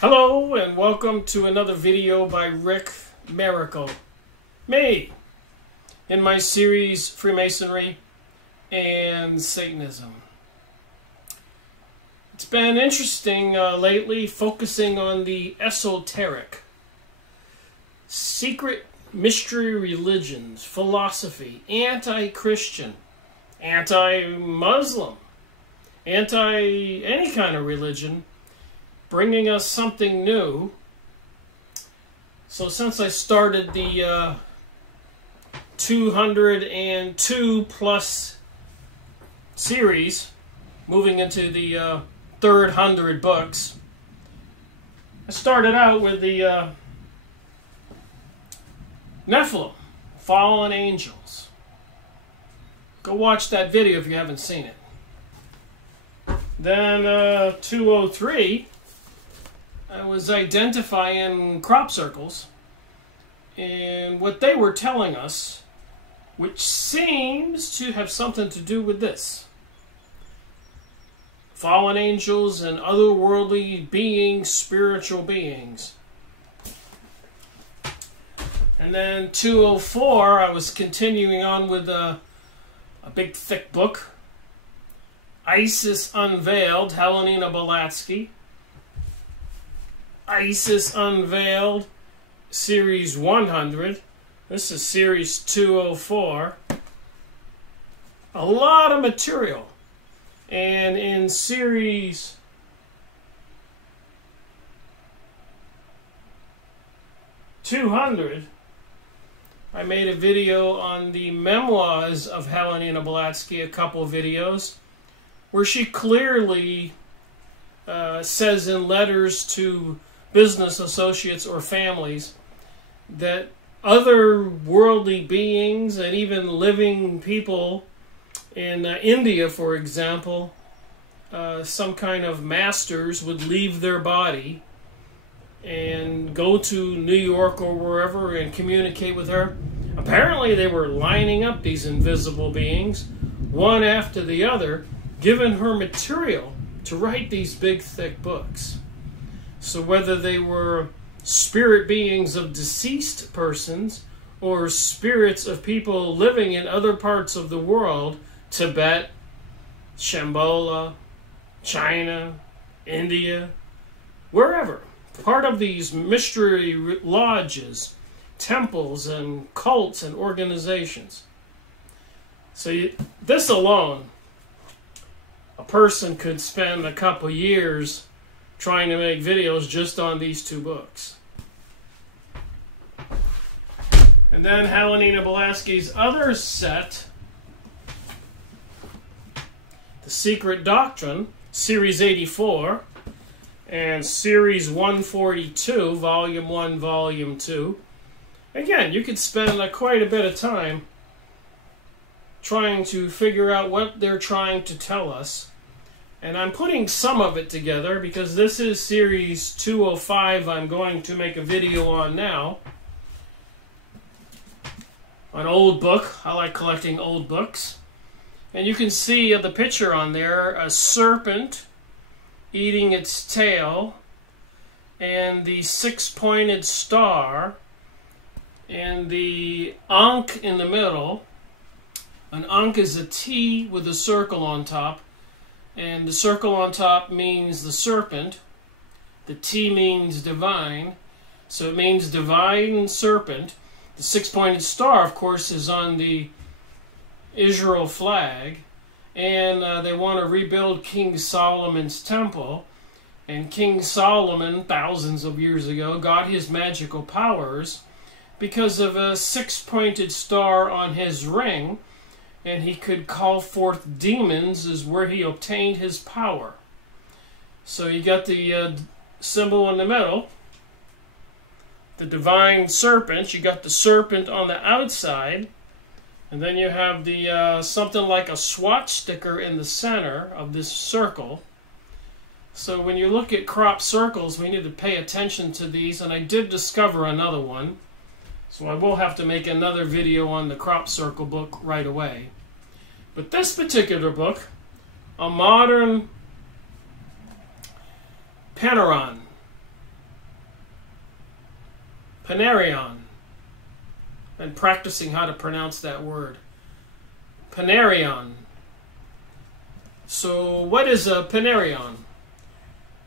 Hello and welcome to another video by Rick Miracle, me, in my series Freemasonry and Satanism. It's been interesting lately focusing on the esoteric, secret mystery religions, philosophy, anti-Christian, anti-Muslim, anti-any kind of religion, bringing us something new. So since I started the 202 plus series, moving into the third 100 books, I started out with the Nephilim, fallen angels. Go watch that video if you haven't seen it. Then 203, I was identifying crop circles and what they were telling us, which seems to have something to do with this. Fallen angels and otherworldly beings, spiritual beings. And then 204, I was continuing on with a big thick book, Isis Unveiled, H P Blavatsky. Isis Unveiled, Series 100. This is Series 204. A lot of material. And in Series 200, I made a video on the memoirs of H P Blavatsky, a couple of videos, where she clearly says in letters to business associates or families that other worldly beings and even living people in India, for example, some kind of masters would leave their body and go to New York or wherever and communicate with her. Apparently they were lining up these invisible beings, one after the other, giving her material to write these big thick books. So whether they were spirit beings of deceased persons or spirits of people living in other parts of the world, Tibet, Shambhala, China, India, wherever, part of these mystery lodges, temples, and cults and organizations. So this alone, a person could spend a couple years trying to make videos just on these two books. And then H P Blavatsky's other set, The Secret Doctrine, Series 84, and Series 142, Volume 1, Volume 2. Again, you could spend quite a bit of time trying to figure out what they're trying to tell us. And I'm putting some of it together because this is Series 205 I'm going to make a video on now. An old book. I like collecting old books. And you can see the picture on there, a serpent eating its tail, and the six-pointed star, and the Ankh in the middle. An Ankh is a T with a circle on top. And the circle on top means the serpent. The T means divine. So it means divine serpent. The six-pointed star, of course, is on the Israel flag. And they want to rebuild King Solomon's temple. And King Solomon, thousands of years ago, got his magical powers because of a six-pointed star on his ring. And he could call forth demons, is where he obtained his power. So you got the symbol in the middle, the divine serpent. You got the serpent on the outside, and then you have the something like a swatch sticker in the center of this circle. So when you look at crop circles, we need to pay attention to these, and I did discover another one. So I will have to make another video on the crop circle book right away. But this particular book, A Modern Panarion, Panarion, and practicing how to pronounce that word. Panarion. So what is a Panarion?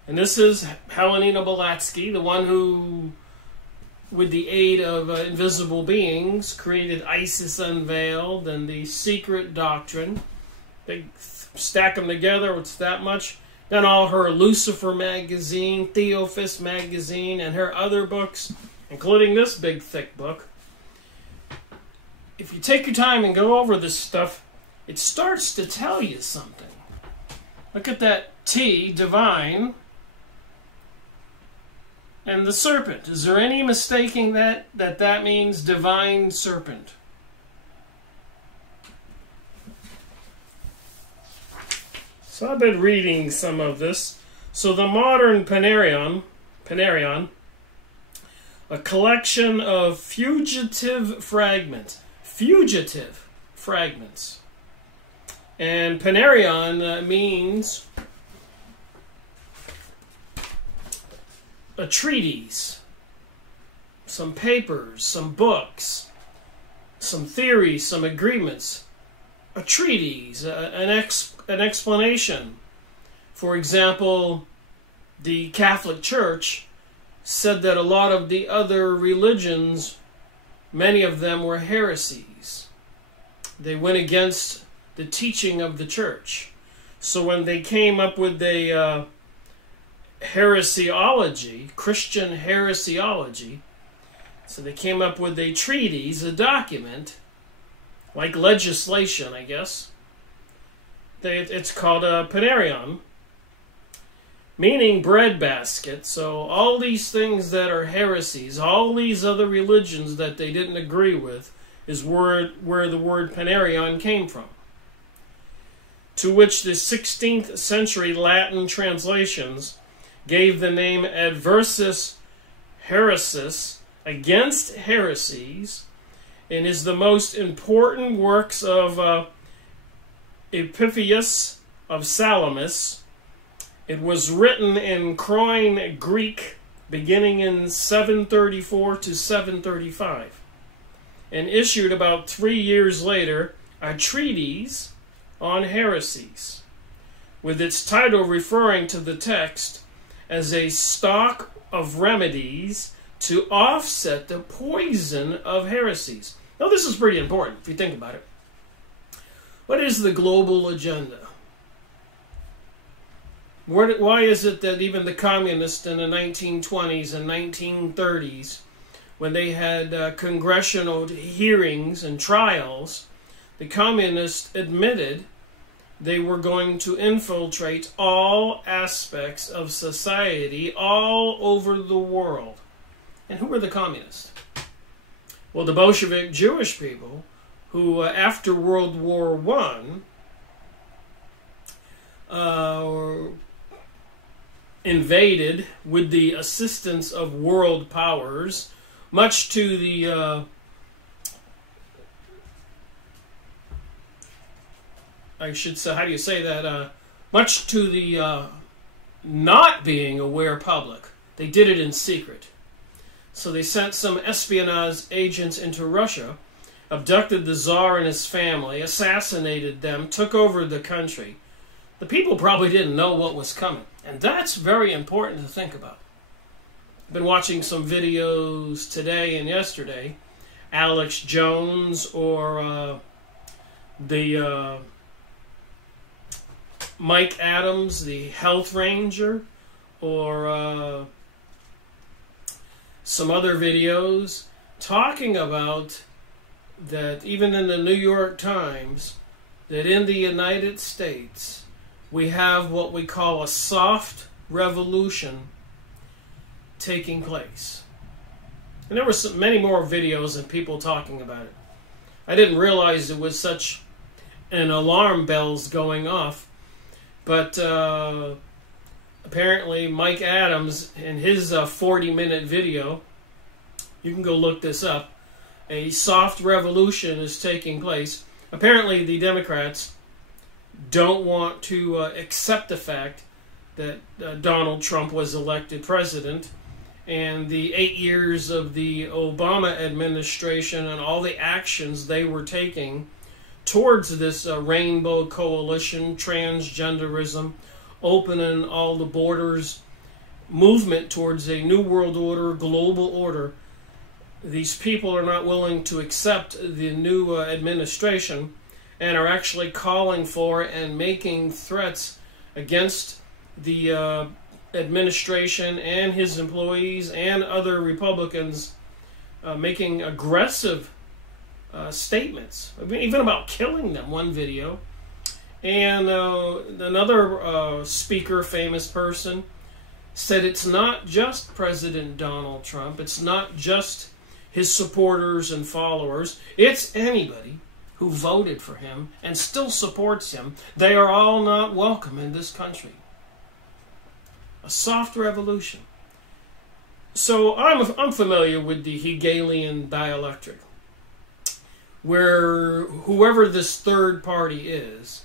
And this is Helena Blavatsky, the one who, with the aid of invisible beings, created Isis Unveiled and the Secret Doctrine. They stack them together, it's that much. Then all her Lucifer magazine, Theophist magazine, and her other books, including this big thick book. If you take your time and go over this stuff, it starts to tell you something. Look at that T, divine, and the serpent. Is there any mistaking that means divine serpent? So I've been reading some of this. So the Modern Panarion, a collection of fugitive fragments. And Panarion means a treatise, some papers, some books, some theories, some agreements, a treatise, an explanation. For example, the Catholic Church said that a lot of the other religions, many of them were heresies. They went against the teaching of the church. So when they came up with a heresiology, Christian heresiology, so they came up with a treatise, a document, like legislation, I guess. It's called a Panarion, meaning breadbasket. So all these things that are heresies, all these other religions that they didn't agree with, is where the word Panarion came from. To which the 16th century Latin translations gave the name Adversus Heresis, against heresies, and is the most important works of Epiphanes of Salamis. It was written in Koine Greek beginning in 734 to 735 and issued about 3 years later a treatise on heresies, with its title referring to the text as a stock of remedies to offset the poison of heresies. Now this is pretty important if you think about it. What is the global agenda? Why is it that even the communists in the 1920s and 1930s, when they had congressional hearings and trials, the communists admitted they were going to infiltrate all aspects of society all over the world? And who were the communists? Well, the Bolshevik Jewish people, who after World War I invaded with the assistance of world powers, much to the I should say, how do you say that? Much to the not being aware public. They did it in secret. So they sent some espionage agents into Russia, abducted the Tsar and his family, assassinated them, took over the country. The people probably didn't know what was coming. And that's very important to think about. I've been watching some videos today and yesterday. Alex Jones or the Mike Adams, the health ranger, or some other videos talking about that even in the New York Times, that in the United States, we have what we call a soft revolution taking place. And there were many more videos and people talking about it. I didn't realize it was such an alarm bells going off. But apparently Mike Adams, in his 40-minute video, you can go look this up, a soft revolution is taking place. Apparently the Democrats don't want to accept the fact that Donald Trump was elected president, and the 8 years of the Obama administration and all the actions they were taking towards this rainbow coalition, transgenderism, opening all the borders, movement towards a new world order, global order. These people are not willing to accept the new administration and are actually calling for and making threats against the administration and his employees and other Republicans, making aggressive statements, even about killing them. One video. And another speaker, famous person, said it's not just President Donald Trump, it's not just his supporters and followers, it's anybody who voted for him and still supports him. They are all not welcome in this country. A soft revolution. So I'm familiar with the Hegelian dialectic, where whoever this third party is,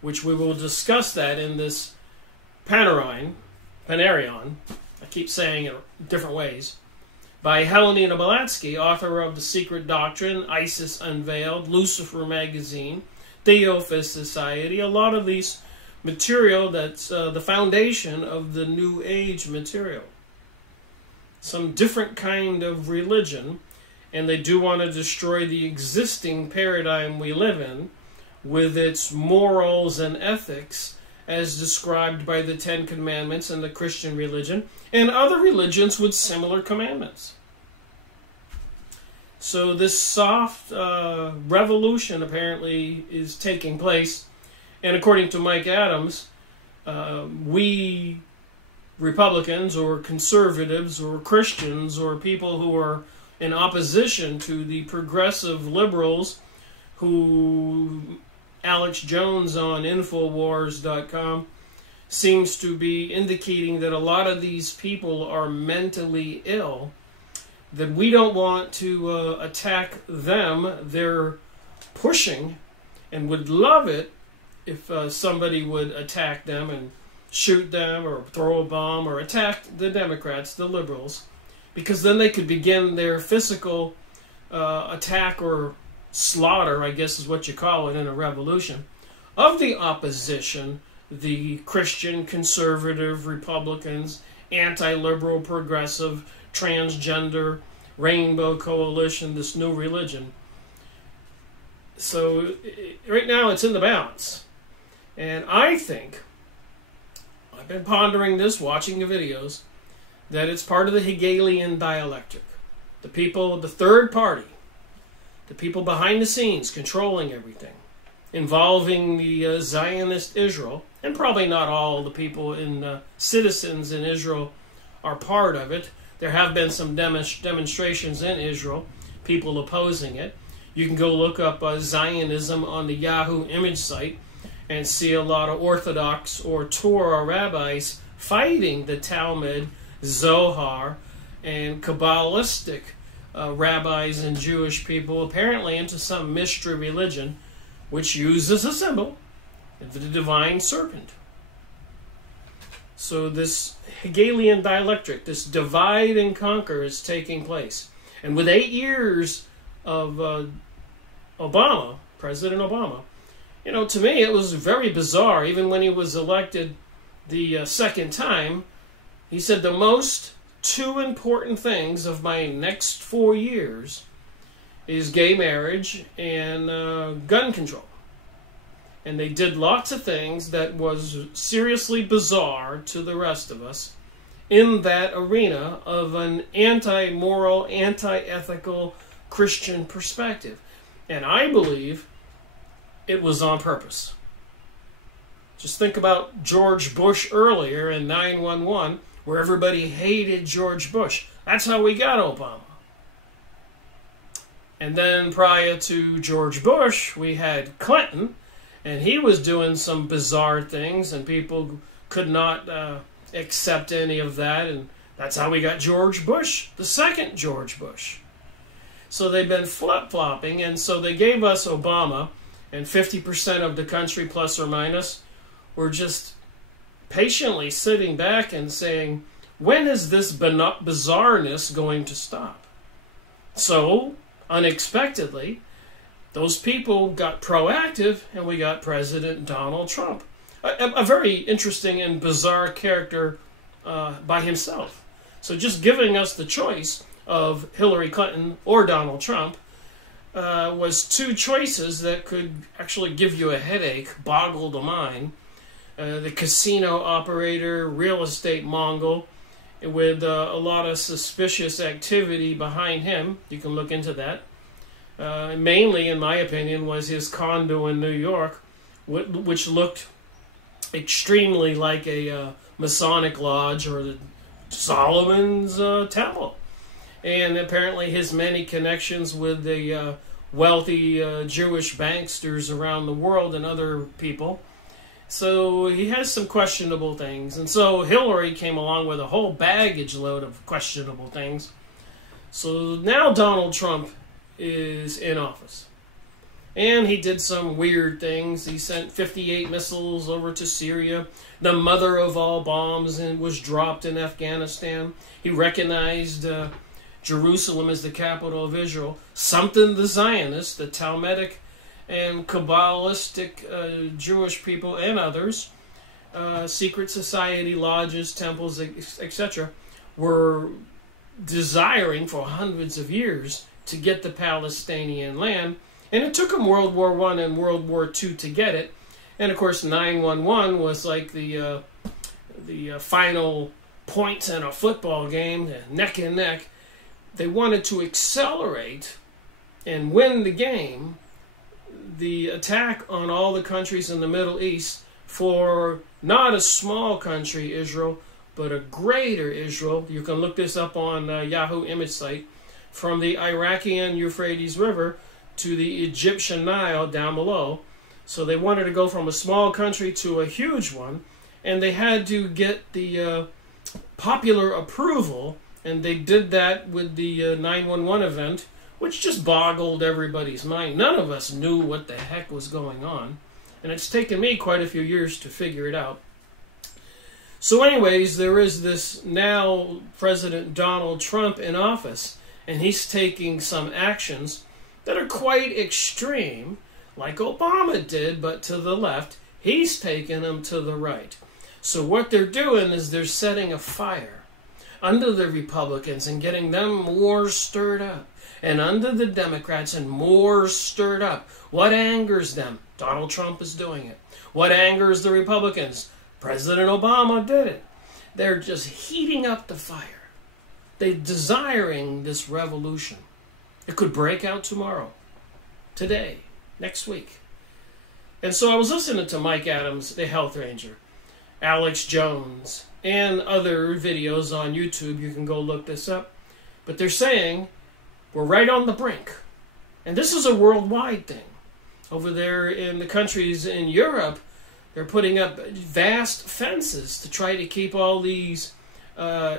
which we will discuss that in this Panarion, I keep saying it different ways, by H P Blavatsky, author of The Secret Doctrine, ISIS Unveiled, Lucifer Magazine, Theophist Society, a lot of these material that's the foundation of the New Age material. Some different kind of religion, and they do want to destroy the existing paradigm we live in with its morals and ethics as described by the Ten Commandments and the Christian religion and other religions with similar commandments. So this soft revolution apparently is taking place, and according to Mike Adams, we Republicans or conservatives or Christians or people who are in opposition to the progressive liberals who Alex Jones on Infowars.com seems to be indicating that a lot of these people are mentally ill, that we don't want to attack them. They're pushing and would love it if somebody would attack them and shoot them or throw a bomb or attack the Democrats, the liberals, because then they could begin their physical attack or slaughter, I guess is what you call it in a revolution, of the opposition, the Christian, conservative, Republicans, anti-liberal, progressive, transgender, rainbow coalition, this new religion. So right now it's in the balance. And I think, I've been pondering this, watching the videos, that it's part of the Hegelian dialectic. The people, the third party, the people behind the scenes controlling everything, involving the Zionist Israel, and probably not all the people citizens in Israel are part of it. There have been some demonstrations in Israel, people opposing it. You can go look up Zionism on the Yahoo image site and see a lot of Orthodox or Torah rabbis fighting the Talmud, Zohar, and Kabbalistic rabbis and Jewish people, apparently into some mystery religion, which uses a symbol, the divine serpent. So this Hegelian dialectic, this divide and conquer, is taking place. And with 8 years of Obama, President Obama, you know, to me it was very bizarre. Even when he was elected the second time, he said the most two important things of my next 4 years is gay marriage and gun control. And they did lots of things that was seriously bizarre to the rest of us in that arena of an anti-moral, anti-ethical Christian perspective. And I believe it was on purpose. Just think about George Bush earlier in 9/11, where everybody hated George Bush. That's how we got Obama. And then prior to George Bush, we had Clinton, and he was doing some bizarre things, and people could not accept any of that, and that's how we got George Bush, the second George Bush. So they've been flip-flopping, and so they gave us Obama, and 50% of the country, plus or minus, were just patiently sitting back and saying, when is this bizarreness going to stop? So, unexpectedly, those people got proactive, and we got President Donald Trump. A very interesting and bizarre character by himself. So just giving us the choice of Hillary Clinton or Donald Trump was two choices that could actually give you a headache, boggle the mind. The casino operator, real estate Mongol, with a lot of suspicious activity behind him. You can look into that. Mainly, in my opinion, was his condo in New York, which looked extremely like a Masonic lodge or the Solomon's temple. And apparently his many connections with the wealthy Jewish banksters around the world and other people. So he has some questionable things. And so Hillary came along with a whole baggage load of questionable things. So now Donald Trump is in office. And he did some weird things. He sent 58 missiles over to Syria. The mother of all bombs was dropped in Afghanistan. He recognized Jerusalem as the capital of Israel. Something the Zionists, the Talmudic and Kabbalistic Jewish people and others, secret society, lodges, temples, etc., were desiring for hundreds of years to get the Palestinian land. And it took them World War I and World War II to get it. And of course 9/11 was like the final points in a football game, neck and neck. They wanted to accelerate and win the game, the attack on all the countries in the Middle East for not a small country, Israel, but a greater Israel. You can look this up on Yahoo image site. From the Iraqi Euphrates River to the Egyptian Nile down below. So they wanted to go from a small country to a huge one, and they had to get the popular approval, and they did that with the 9/11 event, which just boggled everybody's mind. None of us knew what the heck was going on, and it's taken me quite a few years to figure it out. So anyways, there is this now President Donald Trump in office, and he's taking some actions that are quite extreme, like Obama did, but to the left. He's taking them to the right. So what they're doing is they're setting a fire under the Republicans and getting them more stirred up, and under the Democrats and more stirred up. What angers them? Donald Trump is doing it. What angers the Republicans? President Obama did it. They're just heating up the fire. They're desiring this revolution. It could break out tomorrow, today, next week. And so I was listening to Mike Adams, the health ranger, Alex Jones, and other videos on YouTube. You can go look this up. But they're saying we're right on the brink. And this is a worldwide thing. Over there in the countries in Europe, they're putting up vast fences to try to keep all these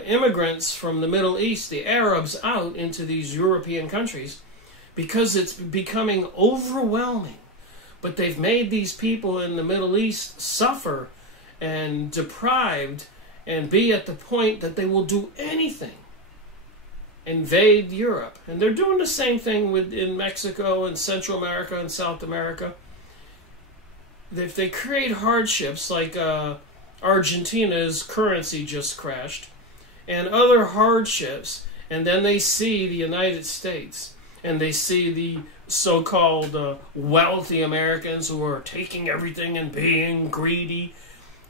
immigrants from the Middle East, the Arabs, out into these European countries because it's becoming overwhelming. But they've made these people in the Middle East suffer and deprived and be at the point that they will do anything, invade Europe. And they're doing the same thing in Mexico and Central America and South America. If they create hardships like Argentina's currency just crashed, and other hardships, and then they see the United States, and they see the so-called wealthy Americans who are taking everything and being greedy,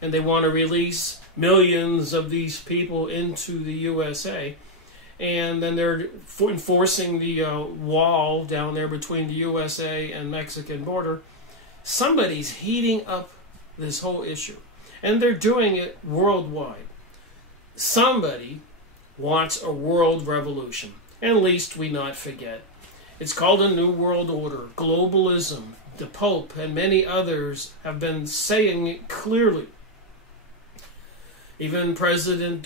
and they want to release millions of these people into the USA, and then they're enforcing the wall down there between the USA and Mexican border. Somebody's heating up this whole issue. And they're doing it worldwide. Somebody wants a world revolution. And least we not forget. It's called a New World Order, globalism. The Pope and many others have been saying it clearly. Even President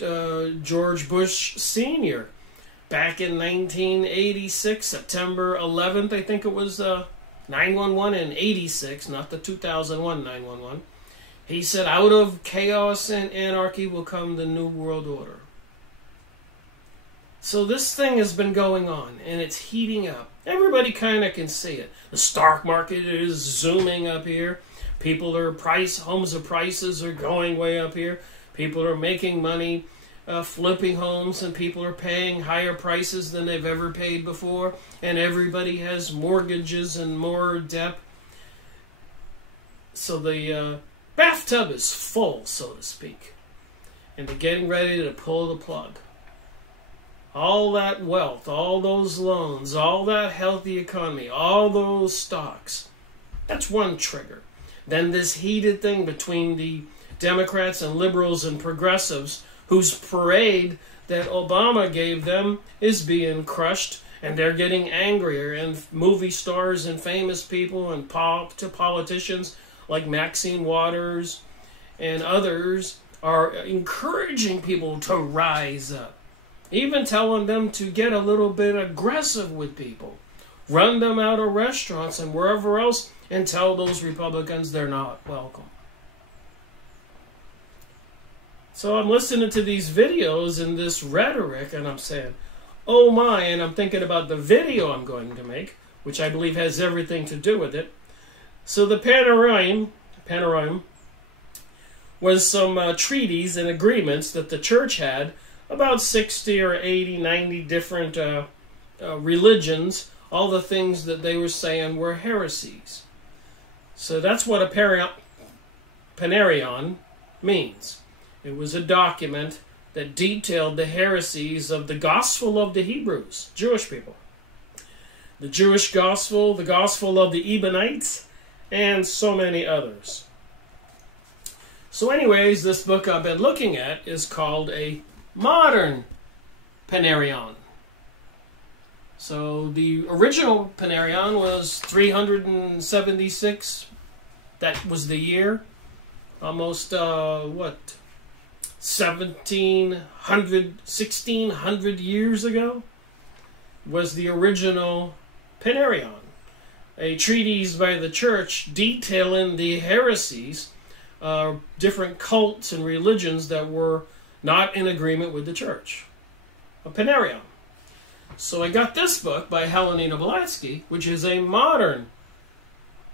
George Bush Sr., back in 1986, September 11th, I think it was 9/11 in 86, not the 2001 9/11. He said, out of chaos and anarchy will come the New World Order. So this thing has been going on, and it's heating up. Everybody kind of can see it. The stock market is zooming up here. Homes of prices are going way up here. People are making money flipping homes, and people are paying higher prices than they've ever paid before. And everybody has mortgages and more debt. So the bathtub is full, so to speak. And they're getting ready to pull the plug. All that wealth, all those loans, all that healthy economy, all those stocks. That's one trigger. Then this heated thing between the Democrats and liberals and progressives, whose parade that Obama gave them is being crushed, and they're getting angrier. And movie stars and famous people and politicians like Maxine Waters and others are encouraging people to rise up. Even telling them to get a little bit aggressive with people. Run them out of restaurants and wherever else and tell those Republicans they're not welcome. So I'm listening to these videos and this rhetoric, and I'm saying, oh my, and I'm thinking about the video I'm going to make, which I believe has everything to do with it. So the Panarion was some treaties and agreements that the church had about 60 or 80, 90 different religions, all the things that they were saying were heresies. So that's what a Panarion means. It was a document that detailed the heresies of the gospel of the Hebrews, Jewish people. The Jewish gospel, the gospel of the Ebionites, and so many others. So anyways, this book I've been looking at is called a Modern Panarion. So the original Panarion was 376. That was the year. Almost, 1600 years ago was the original Panarion. A treatise by the church detailing the heresies, different cults and religions that were not in agreement with the church. A Panarion. So I got this book by H P Blavatsky, which is a modern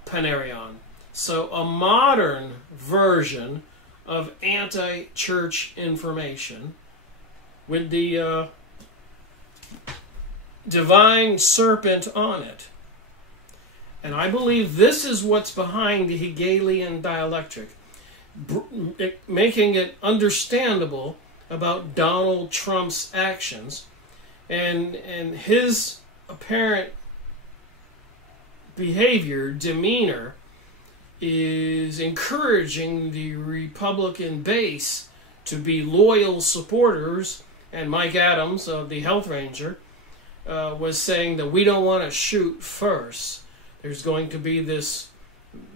Panarion. So a modern version of anti-church information with the divine serpent on it. And I believe this is what's behind the Hegelian dialectic, making it understandable about Donald Trump's actions and his apparent behavior, demeanor, is encouraging the Republican base to be loyal supporters. And Mike Adams, of the Health Ranger, was saying that we don't want to shoot first. There's going to be this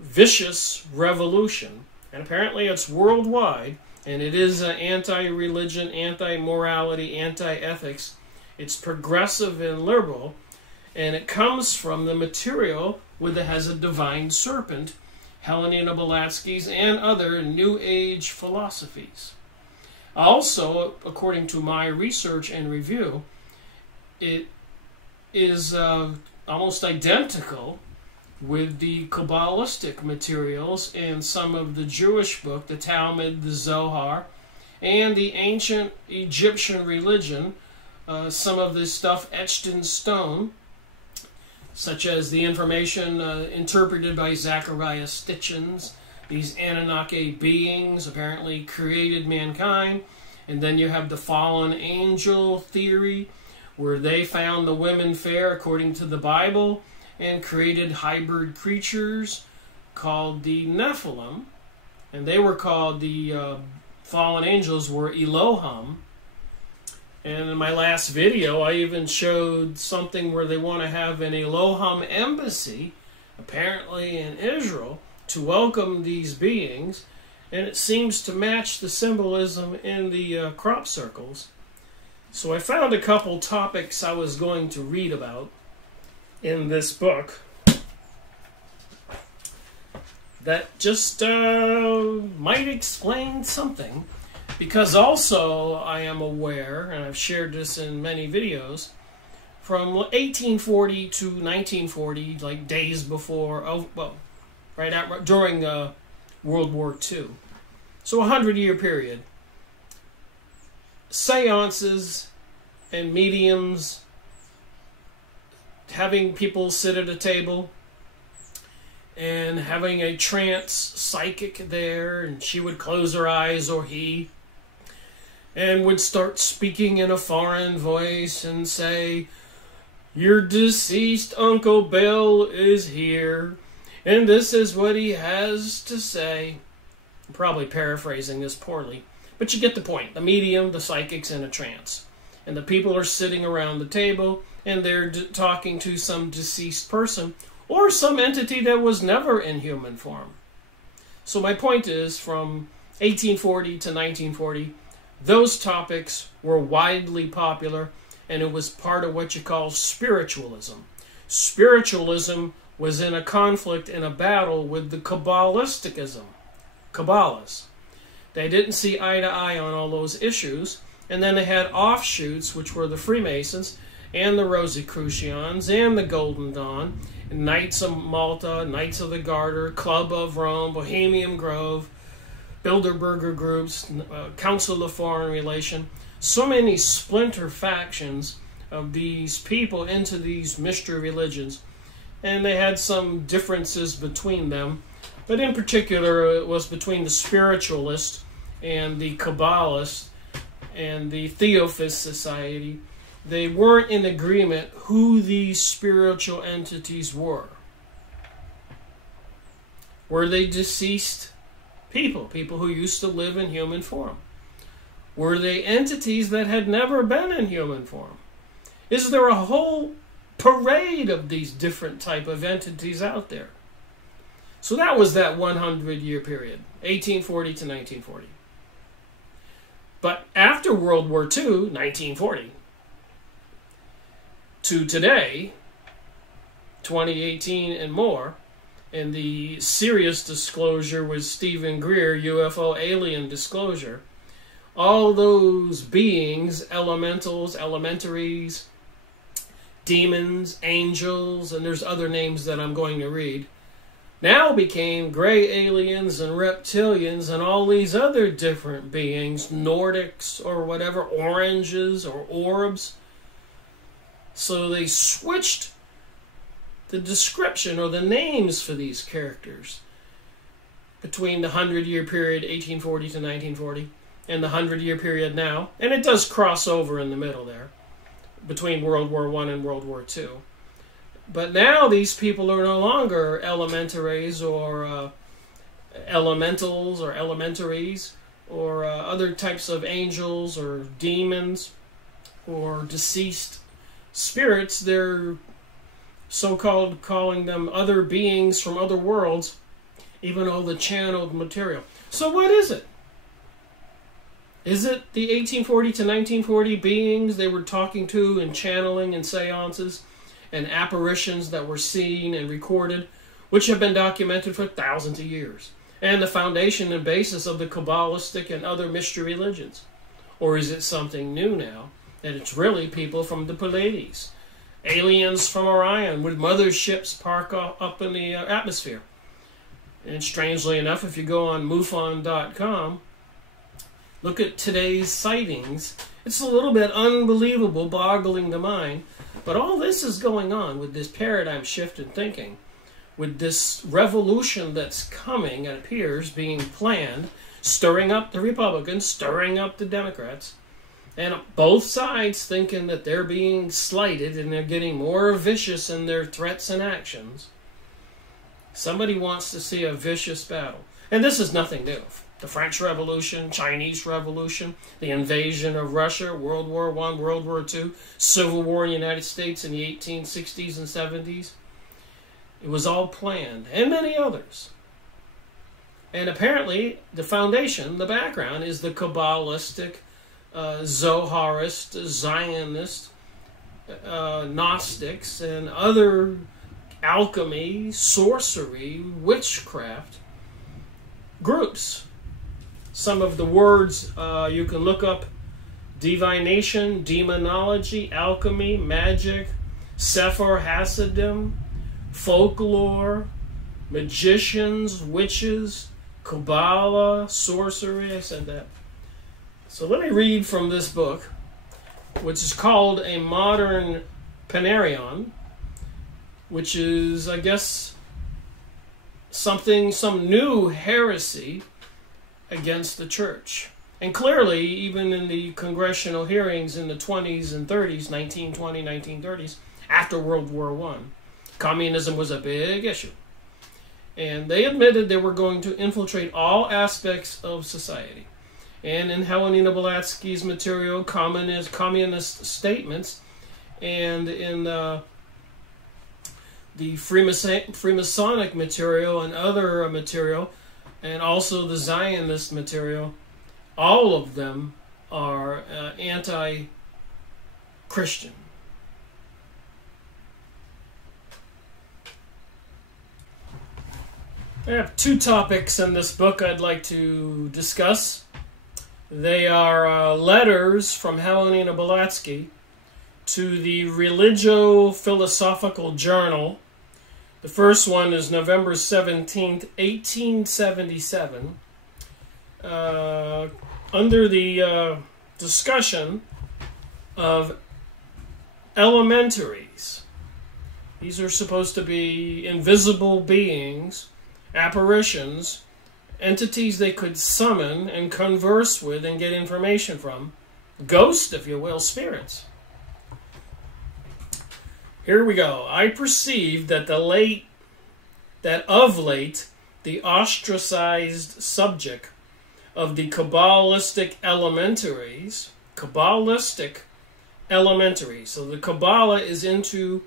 vicious revolution. And apparently it's worldwide, and it is anti-religion, anti-morality, anti-ethics. It's progressive and liberal, and it comes from the material that has a divine serpent, Helena Blavatsky's and other New Age philosophies. Also, according to my research and review, it is almost identical with the Kabbalistic materials in some of the Jewish book, the Talmud, the Zohar, and the ancient Egyptian religion, some of this stuff etched in stone, such as the information interpreted by Zechariah Stitchens. These Anunnaki beings apparently created mankind. And then you have the fallen angel theory, where they found the women fair according to the Bible and created hybrid creatures called the Nephilim. And they were called, the fallen angels were Elohim. And in my last video, I even showed something where they want to have an Elohim embassy, apparently in Israel, to welcome these beings. And it seems to match the symbolism in the crop circles. So I found a couple topics I was going to read about in this book that just might explain something. Because also I am aware, and I've shared this in many videos, from 1840 to 1940, like days before, during World War II. So a 100-year period. Seances and mediums, having people sit at a table and having a trance psychic there, and she would close her eyes, or he, and would start speaking in a foreign voice and say, "Your deceased Uncle Bill is here, and this is what he has to say." I'm probably paraphrasing this poorly, but you get the point. The medium, the psychic's in a trance, and the people are sitting around the table, and they're talking to some deceased person, or some entity that was never in human form. So my point is, from 1840 to 1940, those topics were widely popular, and it was part of what you call spiritualism. Spiritualism was in a conflict, in a battle with the Kabbalisticism. Kabbalahs. They didn't see eye to eye on all those issues, and then they had offshoots, which were the Freemasons, and the Rosicrucians, and the Golden Dawn, Knights of Malta, Knights of the Garter, Club of Rome, Bohemian Grove, Bilderberger groups, Council of Foreign Relation. So many splinter factions of these people into these mystery religions, and they had some differences between them, but in particular it was between the spiritualists and the Kabbalists and the Theosophist Society. They weren't in agreement who these spiritual entities were. Were they deceased people who used to live in human form? Were they entities that had never been in human form? Is there a whole parade of these different type of entities out there? So that was that 100-year period, 1840 to 1940. But after World War II, 1940, to today, 2018 and more, and the serious disclosure with Stephen Greer, UFO alien disclosure, all those beings, elementals, elementaries, demons, angels, and there's other names that I'm going to read, now became gray aliens and reptilians and all these other different beings, Nordics or whatever, oranges or orbs. So they switched the description or the names for these characters between the 100-year period, 1840 to 1940, and the 100-year period now. And it does cross over in the middle there, between World War I and World War II. But now these people are no longer elementaries or elementals or elementaries or other types of angels or demons or deceased spirits. They're so-called calling them other beings from other worlds, even though the channeled material. So what is it? Is it the 1840 to 1940 beings they were talking to and channeling in seances and apparitions that were seen and recorded, which have been documented for thousands of years, and the foundation and basis of the Kabbalistic and other mystery religions? Or is it something new now, that it's really people from the Pleiades, aliens from Orion with motherships parked up in the atmosphere? And strangely enough, if you go on MUFON.com, look at today's sightings, it's a little bit unbelievable, boggling the mind. But all this is going on with this paradigm shift in thinking, with this revolution that's coming, it appears, being planned, stirring up the Republicans, stirring up the Democrats, and both sides thinking that they're being slighted and they're getting more vicious in their threats and actions. Somebody wants to see a vicious battle. And this is nothing new. The French Revolution, Chinese Revolution, the invasion of Russia, World War I, World War II, Civil War in the United States in the 1860s and 70s. It was all planned, and many others. And apparently, the foundation, the background, is the Kabbalistic, Zoharist, Zionist, Gnostics, and other alchemy, sorcery, witchcraft groups. some of the words you can look up: divination, demonology, alchemy, magic, Sefer Hasidim, folklore, magicians, witches, Kabbalah, sorcery. I said that. So let me read from this book, which is called A Modern Panarion, which is, I guess, some new heresy against the church. And clearly, even in the congressional hearings in the 20s and 30s, 1920, 1930s, after World War I, communism was a big issue. And they admitted they were going to infiltrate all aspects of society. And in Helena Blavatsky's material, communist statements, and in the Freemasonic material and other material, and also the Zionist material, all of them are anti-Christian. I have two topics in this book I'd like to discuss. They are letters from Helena Blavatsky to the Religio-Philosophical Journal. The first one is November 17th, 1877. Under the discussion of elementaries. These are supposed to be invisible beings, apparitions, entities they could summon and converse with and get information from. Ghosts, if you will, spirits. Here we go. I perceive that of late the ostracized subject of the Kabbalistic elementaries. So the Kabbalah is into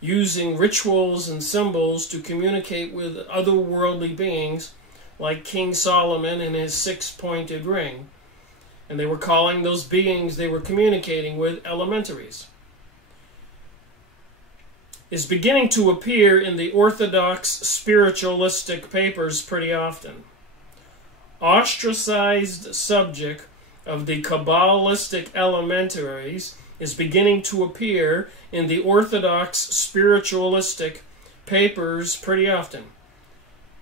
using rituals and symbols to communicate with otherworldly beings, like King Solomon and his six-pointed ring. And they were calling those beings they were communicating with elementaries. Is beginning to appear in the orthodox spiritualistic papers pretty often. Ostracized subject of the Kabbalistic elementaries is beginning to appear in the orthodox spiritualistic papers pretty often.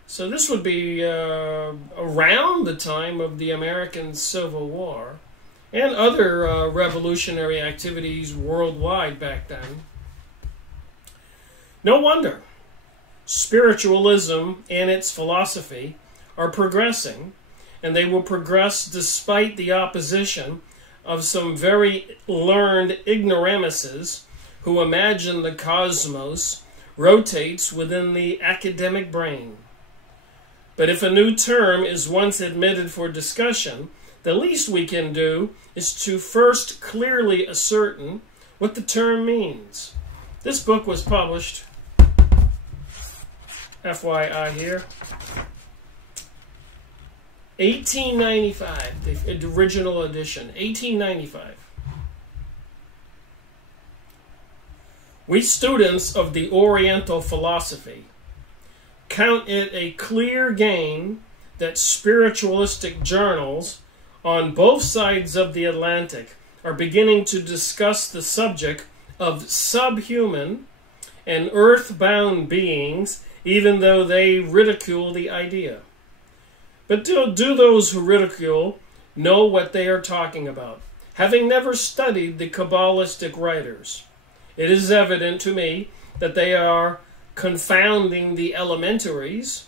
So this would be around the time of the American Civil War and other revolutionary activities worldwide back then. No wonder spiritualism and its philosophy are progressing, and they will progress despite the opposition of some very learned ignoramuses who imagine the cosmos rotates within the academic brain. But if a new term is once admitted for discussion, the least we can do is to first clearly ascertain what the term means. This book was published, FYI here, 1895, the original edition, 1895. We students of the Oriental philosophy count it a clear gain that spiritualistic journals on both sides of the Atlantic are beginning to discuss the subject of subhuman and earthbound beings, even though they ridicule the idea. But do those who ridicule know what they are talking about? Having never studied the Kabbalistic writers, it is evident to me that they are confounding the elementaries,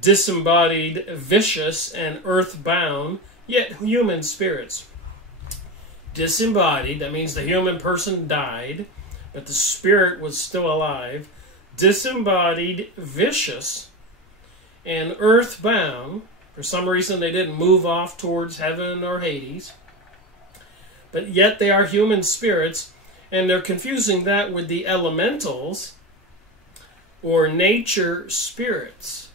disembodied, vicious, and earthbound, yet human spirits. Disembodied, that means the human person died, but the spirit was still alive. Disembodied, vicious, and earthbound. For some reason they didn't move off towards heaven or Hades. But yet they are human spirits, and they're confusing that with the elementals, or nature spirits.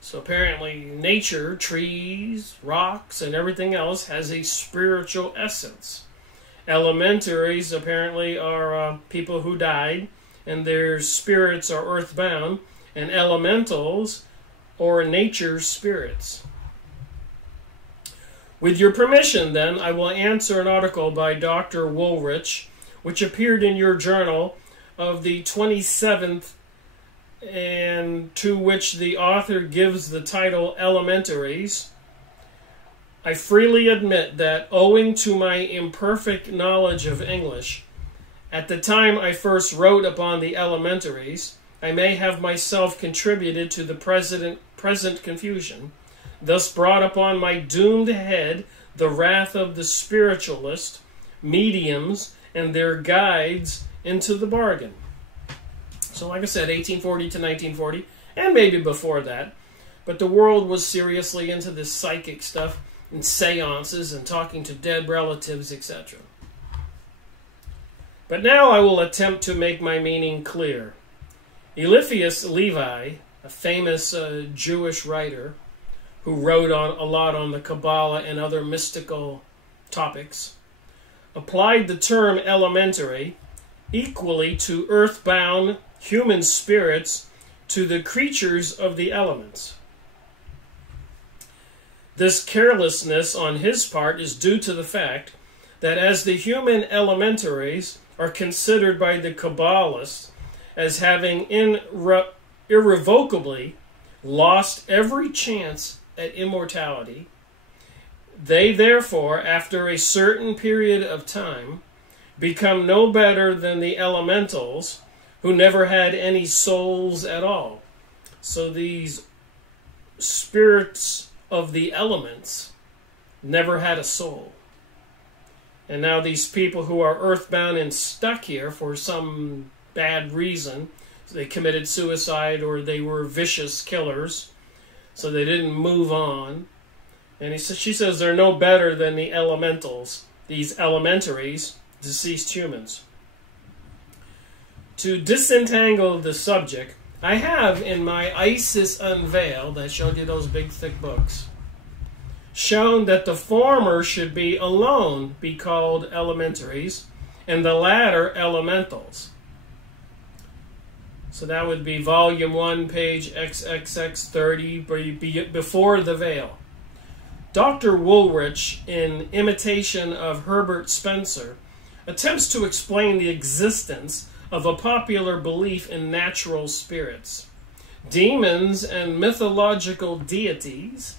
So apparently nature, trees, rocks, and everything else has a spiritual essence. Elementaries apparently are people who died, and their spirits are earthbound, and elementals or nature spirits. With your permission, then, I will answer an article by Dr. Woolrich, which appeared in your journal of the 27th, and to which the author gives the title Elementaries. I freely admit that, owing to my imperfect knowledge of English, at the time I first wrote upon the Elementaries, I may have myself contributed to the present confusion, thus brought upon my doomed head the wrath of the spiritualist, mediums, and their guides into the bargain. So like I said, 1840 to 1940, and maybe before that, but the world was seriously into this psychic stuff, and seances, and talking to dead relatives, etc. But now I will attempt to make my meaning clear. Eliphas Levi, a famous Jewish writer who wrote a lot on the Kabbalah and other mystical topics, applied the term elementary equally to earthbound human spirits, to the creatures of the elements. This carelessness on his part is due to the fact that as the human elementaries are considered by the Kabbalists as having irrevocably lost every chance at immortality, they therefore, after a certain period of time, become no better than the elementals who never had any souls at all. So these spirits of the elements never had a soul. And now these people who are earthbound and stuck here for some bad reason, so they committed suicide or they were vicious killers, so they didn't move on. And she says they're no better than the elementals, these elementaries, deceased humans. To disentangle the subject, I have in my Isis Unveiled, I showed you those big thick books, shown that the former should be alone be called elementaries, and the latter elementals. So that would be volume 1, page XXX30, before the veil. Dr. Woolrich, in imitation of Herbert Spencer, attempts to explain the existence of a popular belief in natural spirits, demons, and mythological deities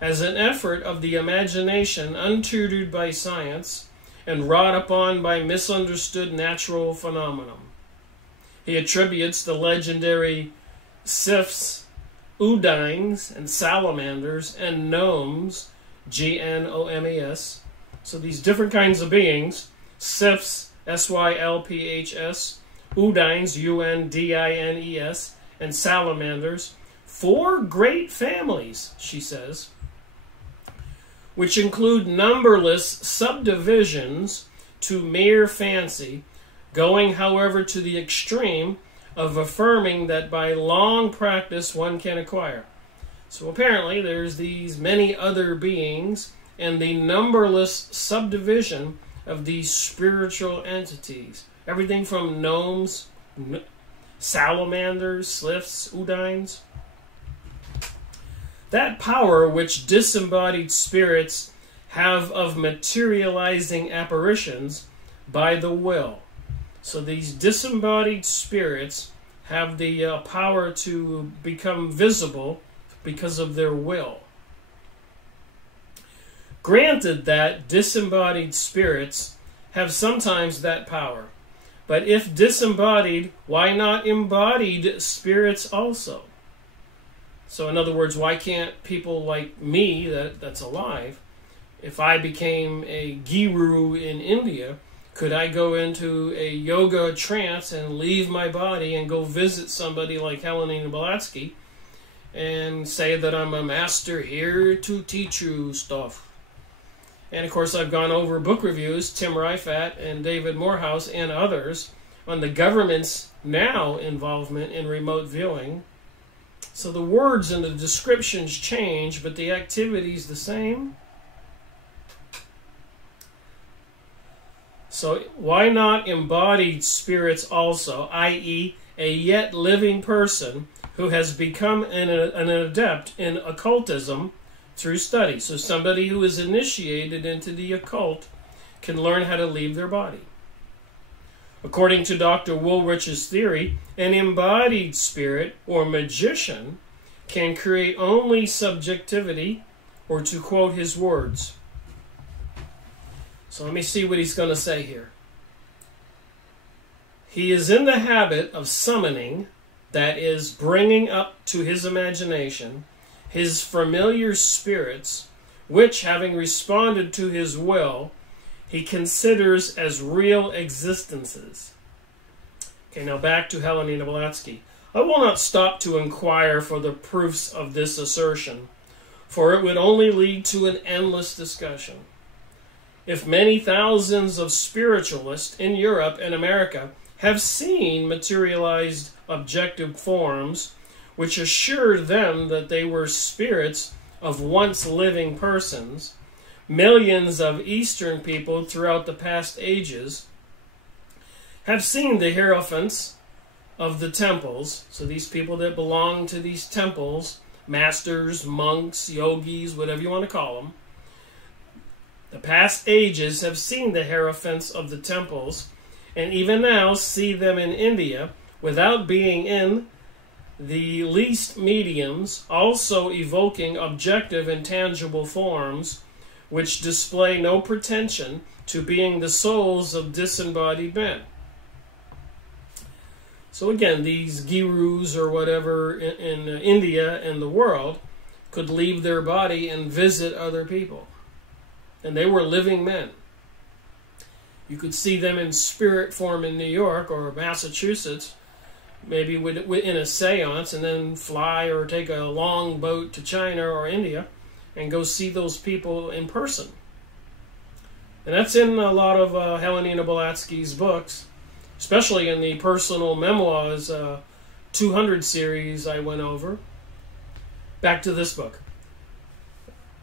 as an effort of the imagination untutored by science and wrought upon by misunderstood natural phenomenon. He attributes the legendary Sifs, Undines, and salamanders, and gnomes, Gnomes, so these different kinds of beings, Sifs, Sylphs, Undines, Undines, and salamanders, 4 great families, she says, which include numberless subdivisions to mere fancy, going, however, to the extreme of affirming that by long practice one can acquire. So apparently there's these many other beings and the numberless subdivision of these spiritual entities. Everything from gnomes, salamanders, sylphs, undines. That power which disembodied spirits have of materializing apparitions by the will. So these disembodied spirits have the power to become visible because of their will. Granted that disembodied spirits have sometimes that power, but if disembodied, why not embodied spirits also? So in other words, why can't people like me that's alive, if I became a guru in India, could I go into a yoga trance and leave my body and go visit somebody like H P Blavatsky and say that I'm a master here to teach you stuff? And of course I've gone over book reviews, Tim Reifat and David Morehouse and others, on the government's now involvement in remote viewing. So the words and the descriptions change, but the activity's the same. So why not embodied spirits also, i.e. a yet living person who has become an adept in occultism, through study. So somebody who is initiated into the occult can learn how to leave their body. According to Dr. Woolrich's theory, an embodied spirit or magician can create only subjectivity, or to quote his words. So let me see what he's going to say here. He is in the habit of summoning, that is, bringing up to his imagination, his familiar spirits, which, having responded to his will, he considers as real existences. Okay, now back to Helena Blavatsky. I will not stop to inquire for the proofs of this assertion, for it would only lead to an endless discussion. If many thousands of spiritualists in Europe and America have seen materialized objective forms which assured them that they were spirits of once living persons, millions of Eastern people throughout the past ages have seen the hierophants of the temples, so these people that belong to these temples, masters, monks, yogis, whatever you want to call them, the past ages have seen the hierophants of the temples, and even now see them in India without being in the least mediums, also evoking objective and tangible forms which display no pretension to being the souls of disembodied men. So again, these gurus or whatever in India and the world could leave their body and visit other people. And they were living men. You could see them in spirit form in New York or Massachusetts, maybe in a seance, and then fly or take a long boat to China or India and go see those people in person. And that's in a lot of Helena Blavatsky's books, especially in the personal memoirs 200 series I went over. Back to this book.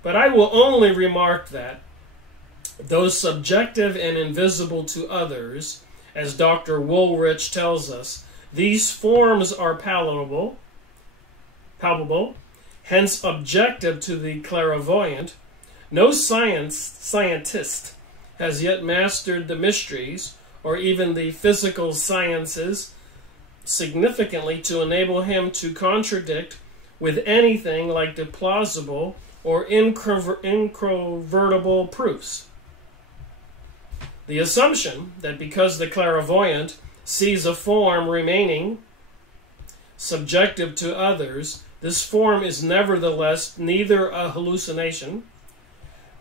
But I will only remark that, though subjective and invisible to others, as Dr. Woolrich tells us, these forms are palpable, hence objective to the clairvoyant. No scientist has yet mastered the mysteries or even the physical sciences significantly to enable him to contradict with anything like the plausible or incontrovertible proofs. The assumption that because the clairvoyant sees a form remaining subjective to others, this form is nevertheless neither a hallucination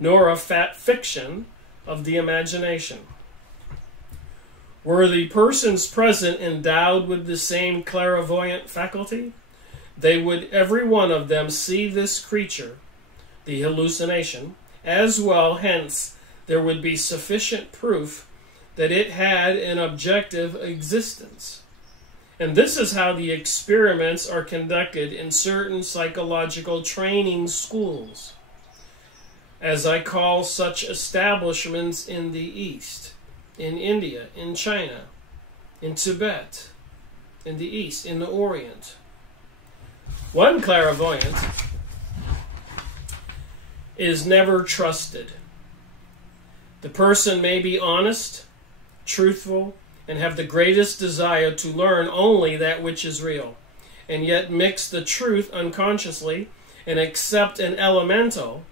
nor a fat fiction of the imagination. Were the persons present endowed with the same clairvoyant faculty, they would every one of them see this creature, the hallucination, as well. Hence, there would be sufficient proof that it had an objective existence. And this is how the experiments are conducted in certain psychological training schools, as I call such establishments in the East, in India, in China, in Tibet, in the East, in the Orient. One clairvoyant is never trusted. The person may be honest, truthful, and have the greatest desire to learn only that which is real, and yet mix the truth unconsciously and accept an elemental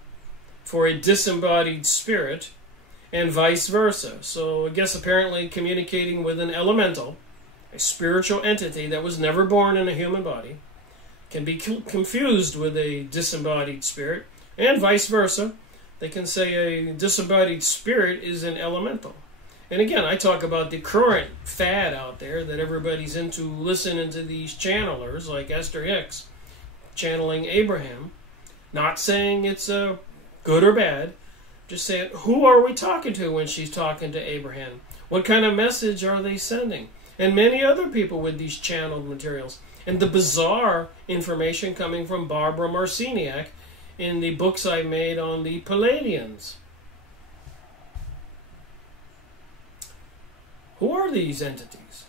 for a disembodied spirit, and vice versa. So I guess apparently communicating with an elemental, a spiritual entity that was never born in a human body, can be confused with a disembodied spirit, and vice versa. They can say a disembodied spirit is an elemental. And again, I talk about the current fad out there that everybody's into listening to these channelers like Esther Hicks channeling Abraham. Not saying it's good or bad, just saying who are we talking to when she's talking to Abraham? What kind of message are they sending? And many other people with these channeled materials. And the bizarre information coming from Barbara Marciniak in the books I made on the Palladians. Who are these entities?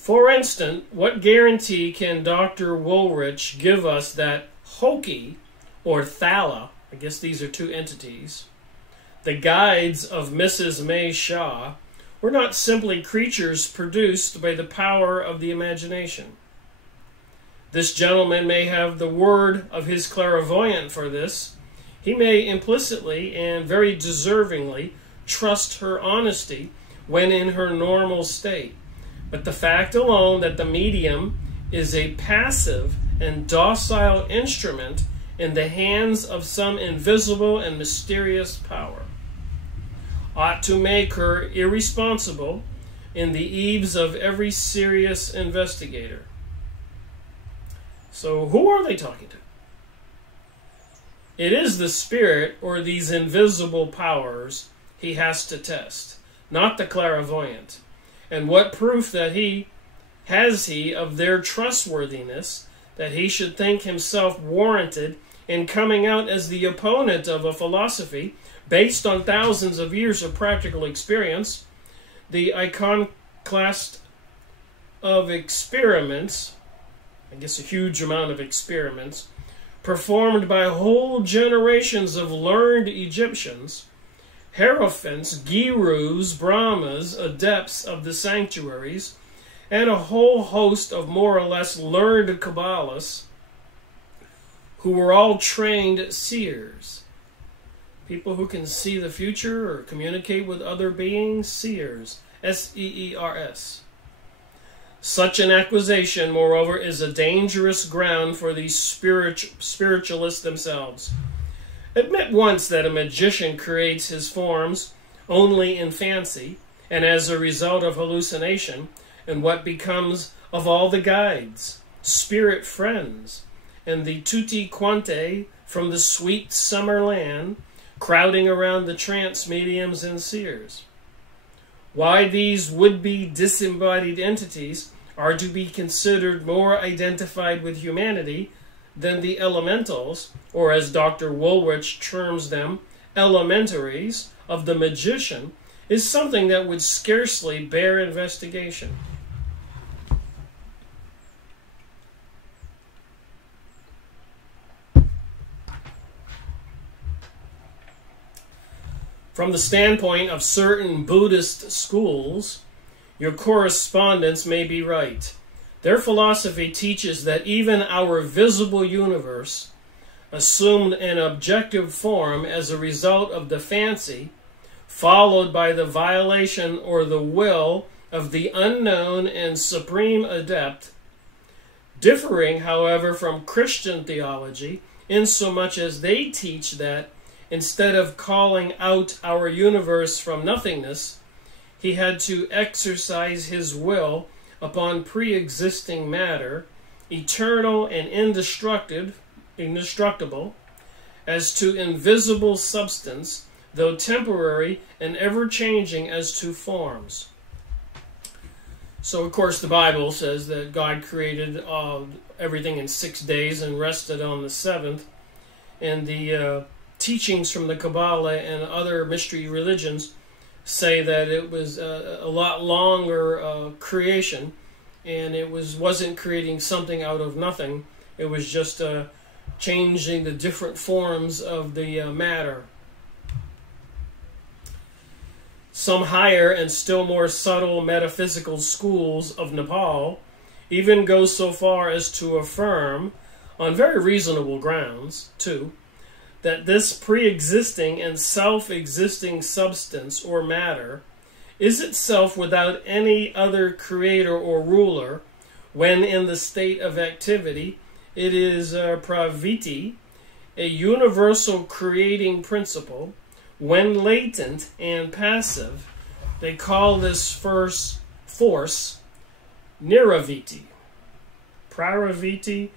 For instance, what guarantee can Dr. Woolrich give us that Hoki, or Thala, I guess these are two entities, the guides of Mrs. May Shaw, were not simply creatures produced by the power of the imagination? This gentleman may have the word of his clairvoyant for this. He may implicitly and very deservingly trust her honesty when in her normal state. But the fact alone that the medium is a passive and docile instrument in the hands of some invisible and mysterious power ought to make her irresponsible in the eaves of every serious investigator. So who are they talking to? It is the spirit or these invisible powers he has to test, not the clairvoyant. And what proof that he of their trustworthiness, that he should think himself warranted in coming out as the opponent of a philosophy based on thousands of years of practical experience, the iconoclast of experiments, I guess a huge amount of experiments, performed by whole generations of learned Egyptians, Hierophants, Gurus, Brahmas, adepts of the sanctuaries, and a whole host of more or less learned Kabbalists, who were all trained seers. People who can see the future or communicate with other beings, seers, S-E-E-R-S. Such an accusation, moreover, is a dangerous ground for these spiritualists themselves. Admit once that a magician creates his forms only in fancy, and as a result of hallucination, and what becomes of all the guides, spirit friends, and the tutti quanti from the sweet summer land, crowding around the trance mediums and seers. Why these would-be disembodied entities are to be considered more identified with humanity than the elementals, or as Dr. Woolrich terms them, elementaries, of the magician, is something that would scarcely bear investigation. From the standpoint of certain Buddhist schools, your correspondents may be right. Their philosophy teaches that even our visible universe assumed an objective form as a result of the fancy, followed by the violation or the will of the unknown and supreme adept, differing, however, from Christian theology, insomuch as they teach that instead of calling out our universe from nothingness, he had to exercise his will upon pre-existing matter, eternal and indestructible, as to invisible substance, though temporary and ever-changing as to forms. So, of course, the Bible says that God created everything in 6 days and rested on the seventh, and the teachings from the Kabbalah and other mystery religions say that it was a lot longer creation, and it wasn't creating something out of nothing. It was just changing the different forms of the matter. Some higher and still more subtle metaphysical schools of Nepal even go so far as to affirm, on very reasonable grounds, too, that this pre-existing and self-existing substance or matter is itself without any other creator or ruler when in the state of activity. It is praviti, a universal creating principle. When latent and passive, they call this first force niraviti. Praraviti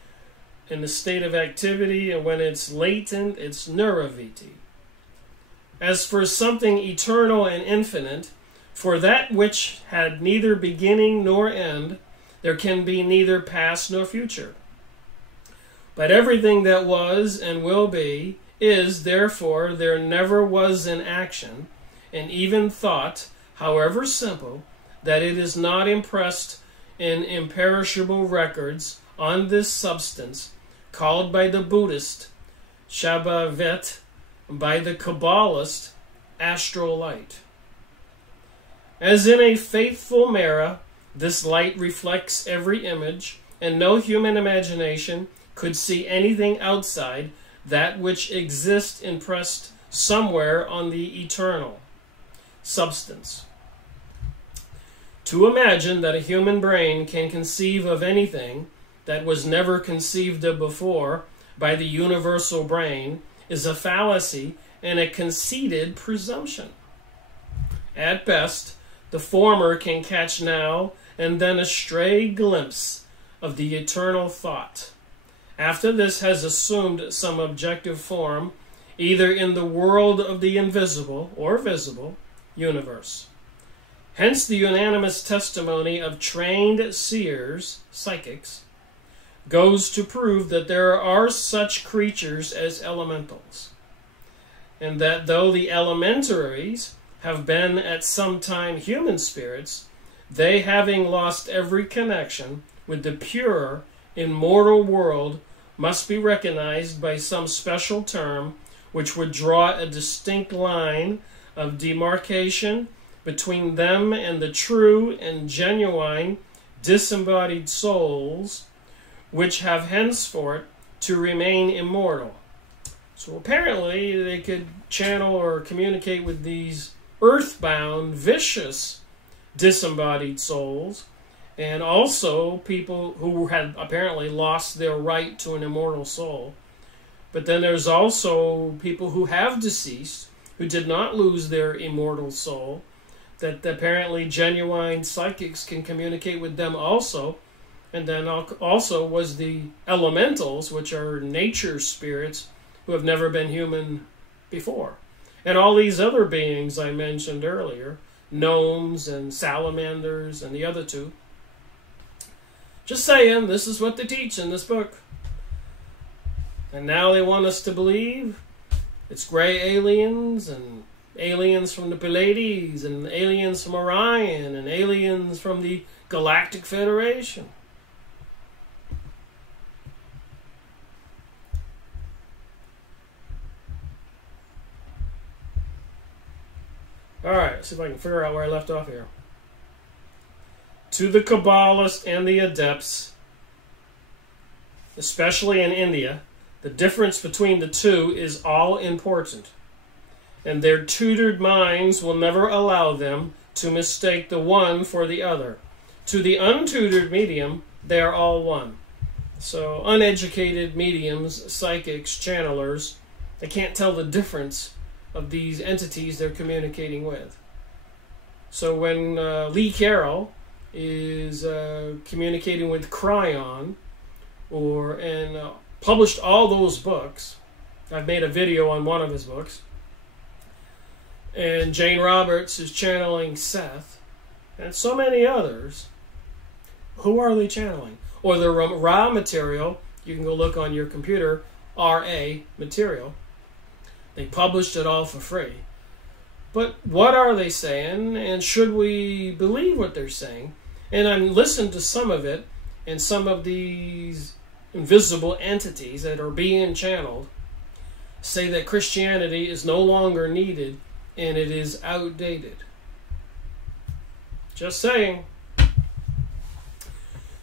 in the state of activity, and when it's latent, it's niraviti. As for something eternal and infinite, for that which had neither beginning nor end, there can be neither past nor future. But everything that was and will be is, therefore, there never was an action, and even thought, however simple, that it is not impressed in imperishable records on this substance, called by the Buddhist Shabbavet, by the Kabbalist astral light. As in a faithful mirror, this light reflects every image, and no human imagination could see anything outside that which exists impressed somewhere on the eternal substance. To imagine that a human brain can conceive of anything that was never conceived of before by the universal brain is a fallacy and a conceited presumption. At best, the former can catch now and then a stray glimpse of the eternal thought. After this has assumed some objective form, either in the world of the invisible or visible universe. Hence the unanimous testimony of trained seers, psychics, goes to prove that there are such creatures as elementals, and that though the elementaries have been at some time human spirits, they, having lost every connection with the pure, immortal world, must be recognized by some special term which would draw a distinct line of demarcation between them and the true and genuine disembodied souls which have henceforth to remain immortal. So apparently they could channel or communicate with these earthbound, vicious, disembodied souls, and also people who had apparently lost their right to an immortal soul. But then there's also people who have deceased, who did not lose their immortal soul, that apparently genuine psychics can communicate with them also. And then also was the elementals, which are nature spirits who have never been human before. And all these other beings I mentioned earlier, gnomes and salamanders and the other two. Just saying, this is what they teach in this book. And now they want us to believe it's gray aliens and aliens from the Pleiades and aliens from Orion and aliens from the Galactic Federation. Alright, let's see if I can figure out where I left off here. To the Kabbalists and the Adepts, especially in India, the difference between the two is all important, and their tutored minds will never allow them to mistake the one for the other. To the untutored medium, they are all one. So uneducated mediums, psychics, channelers, they can't tell the difference of these entities they're communicating with. So when Lee Carroll is communicating with Cryon, and published all those books, I've made a video on one of his books, and Jane Roberts is channeling Seth, and so many others, who are they channeling? Or the raw material, you can go look on your computer, RA material. They published it all for free. But what are they saying, and should we believe what they're saying? And I listened to some of it, and some of these invisible entities that are being channeled say that Christianity is no longer needed and it is outdated. Just saying.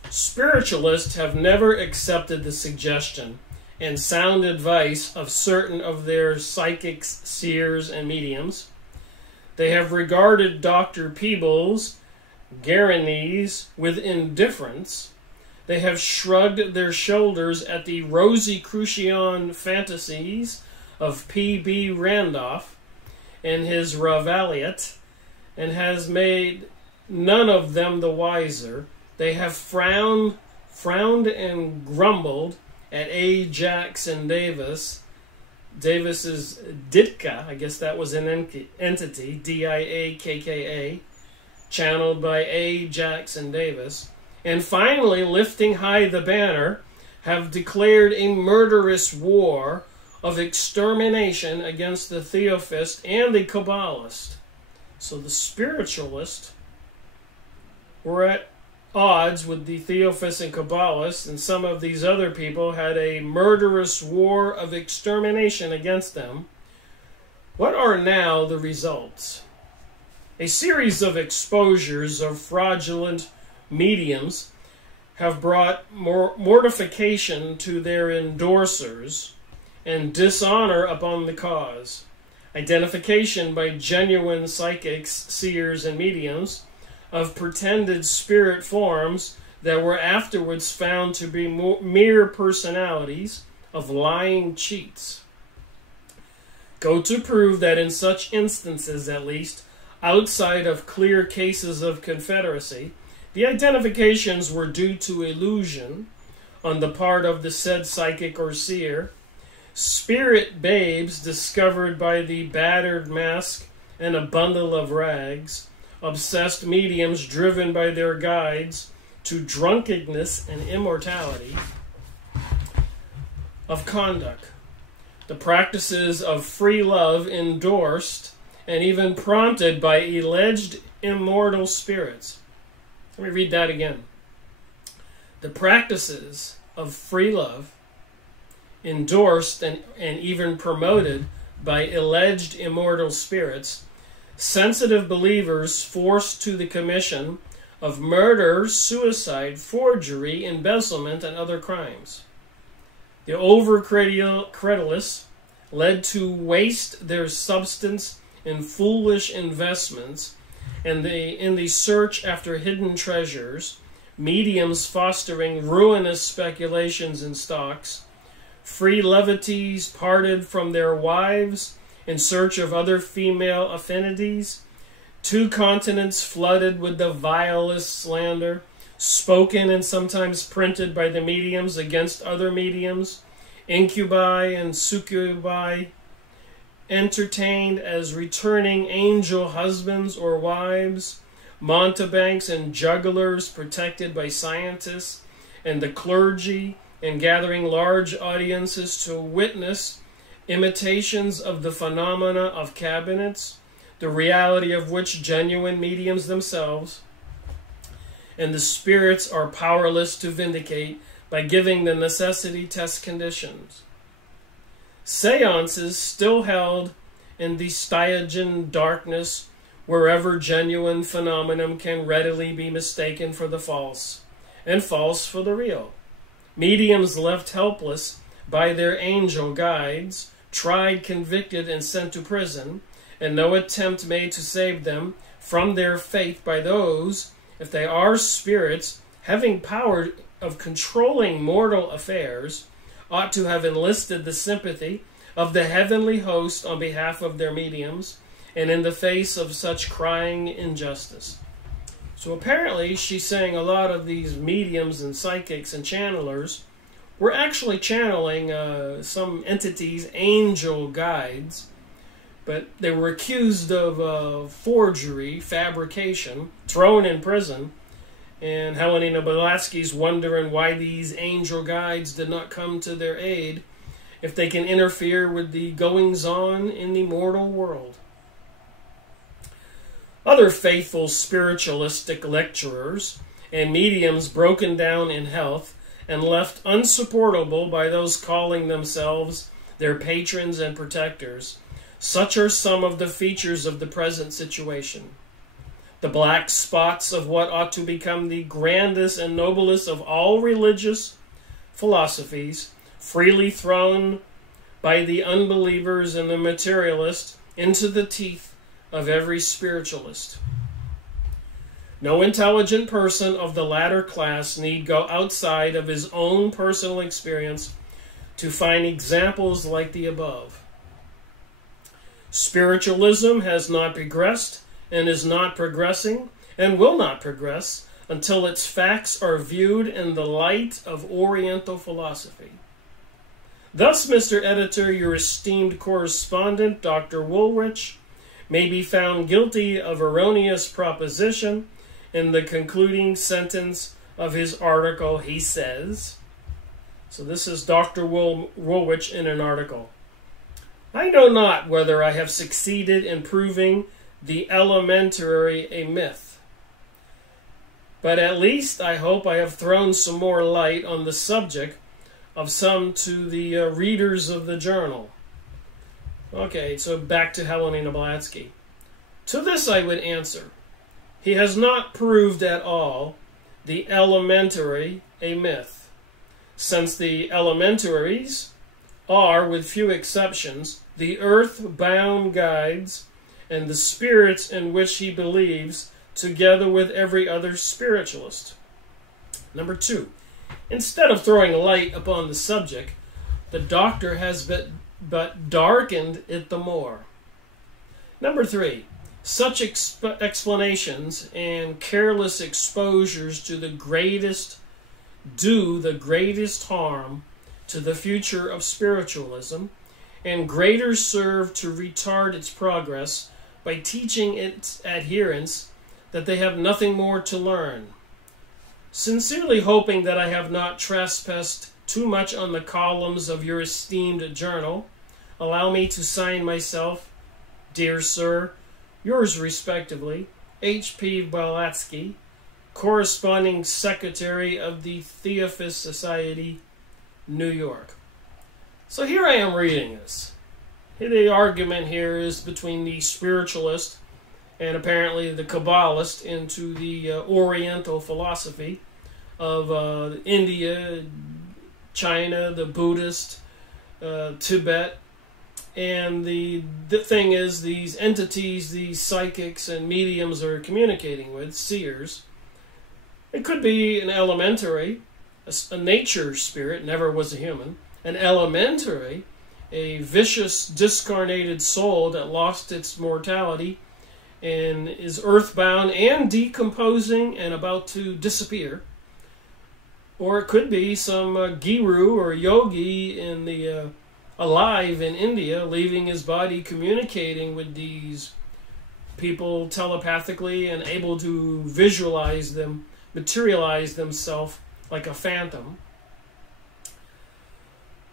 Spiritualists have never accepted the suggestion and sound advice of certain of their psychics, seers, and mediums. They have regarded Dr. Peebles, Guaranese with indifference. They have shrugged their shoulders at the Rosicrucian fantasies of P.B. Randolph and his Ravaliate, and has made none of them the wiser. They have frowned and grumbled at A. Jackson Davis. Davis is Ditka, I guess that was an entity, D-I-A-K-K-A, channeled by A. Jackson Davis. And finally, lifting high the banner, have declared a murderous war of extermination against the Theophist and the Kabbalist. So the spiritualists were at odds with the Theosophists and Kabbalists, and some of these other people had a murderous war of extermination against them, what are now the results? A series of exposures of fraudulent mediums have brought mortification to their endorsers and dishonor upon the cause. Identification by genuine psychics, seers, and mediums of pretended spirit forms that were afterwards found to be mere personalities of lying cheats. Go to prove that in such instances, at least, outside of clear cases of confederacy, the identifications were due to illusion on the part of the said psychic or seer, spirit babes discovered by the battered mask and a bundle of rags, obsessed mediums driven by their guides to drunkenness and immortality of conduct, the practices of free love endorsed and even prompted by alleged immortal spirits. Let me read that again. The practices of free love endorsed and even promoted by alleged immortal spirits, sensitive believers forced to the commission of murder, suicide, forgery, embezzlement, and other crimes. The over-credulous led to waste their substance in foolish investments, and in the search after hidden treasures, mediums fostering ruinous speculations in stocks, free levities parted from their wives in search of other female affinities, 2 continents flooded with the vilest slander, spoken and sometimes printed by the mediums against other mediums, incubi and succubi, entertained as returning angel husbands or wives, mountebanks and jugglers protected by scientists and the clergy, and gathering large audiences to witness imitations of the phenomena of cabinets, the reality of which genuine mediums themselves and the spirits are powerless to vindicate by giving the necessity test conditions. Seances still held in the Stygian darkness, wherever genuine phenomenon can readily be mistaken for the false, and false for the real. Mediums left helpless by their angel guides, tried, convicted, and sent to prison, and no attempt made to save them from their faith by those, if they are spirits, having power of controlling mortal affairs, ought to have enlisted the sympathy of the heavenly host on behalf of their mediums, and in the face of such crying injustice. So apparently she's saying a lot of these mediums and psychics and channelers were actually channeling some entities, angel guides, but they were accused of forgery, fabrication, thrown in prison, and Helena Blavatsky's wondering why these angel guides did not come to their aid if they can interfere with the goings-on in the mortal world. Other faithful spiritualistic lecturers and mediums broken down in health and left unsupportable by those calling themselves their patrons and protectors. Such are some of the features of the present situation. The black spots of what ought to become the grandest and noblest of all religious philosophies, freely thrown by the unbelievers and the materialists into the teeth of every spiritualist. No intelligent person of the latter class need go outside of his own personal experience to find examples like the above. Spiritualism has not progressed and is not progressing and will not progress until its facts are viewed in the light of Oriental philosophy. Thus, Mr. Editor, your esteemed correspondent, Dr. Woolrich, may be found guilty of erroneous proposition in the concluding sentence of his article. He says, so this is Dr. Woolrich in an article, I know not whether I have succeeded in proving the elementary a myth. but at least I hope I have thrown some more light on the subject of some to the readers of the journal. Okay, so back to Helena Blavatsky. To this I would answer, he has not proved at all the elementary a myth, since the elementaries are, with few exceptions, the earth-bound guides and the spirits in which he believes, together with every other spiritualist. Number 2, instead of throwing light upon the subject, the doctor has but darkened it the more. Number 3, such explanations and careless exposures do the greatest harm to the future of spiritualism, and greater serve to retard its progress by teaching its adherents that they have nothing more to learn. Sincerely hoping that I have not trespassed too much on the columns of your esteemed journal, allow me to sign myself, dear sir, yours respectively, H P Blavatsky, corresponding secretary of the Theosophist Society, New York. So here I am reading this. The argument here is between the spiritualist and apparently the Kabbalist into the Oriental philosophy of India, China, the Buddhist, Tibet. And the thing is, these entities, these psychics and mediums are communicating with, seers. It could be an elementary, a nature spirit, never was a human. An elementary, a vicious, discarnated soul that lost its mortality and is earthbound and decomposing and about to disappear. Or it could be some guru or yogi in the alive in India, leaving his body, communicating with these people telepathically and able to visualize them, materialize themselves like a phantom.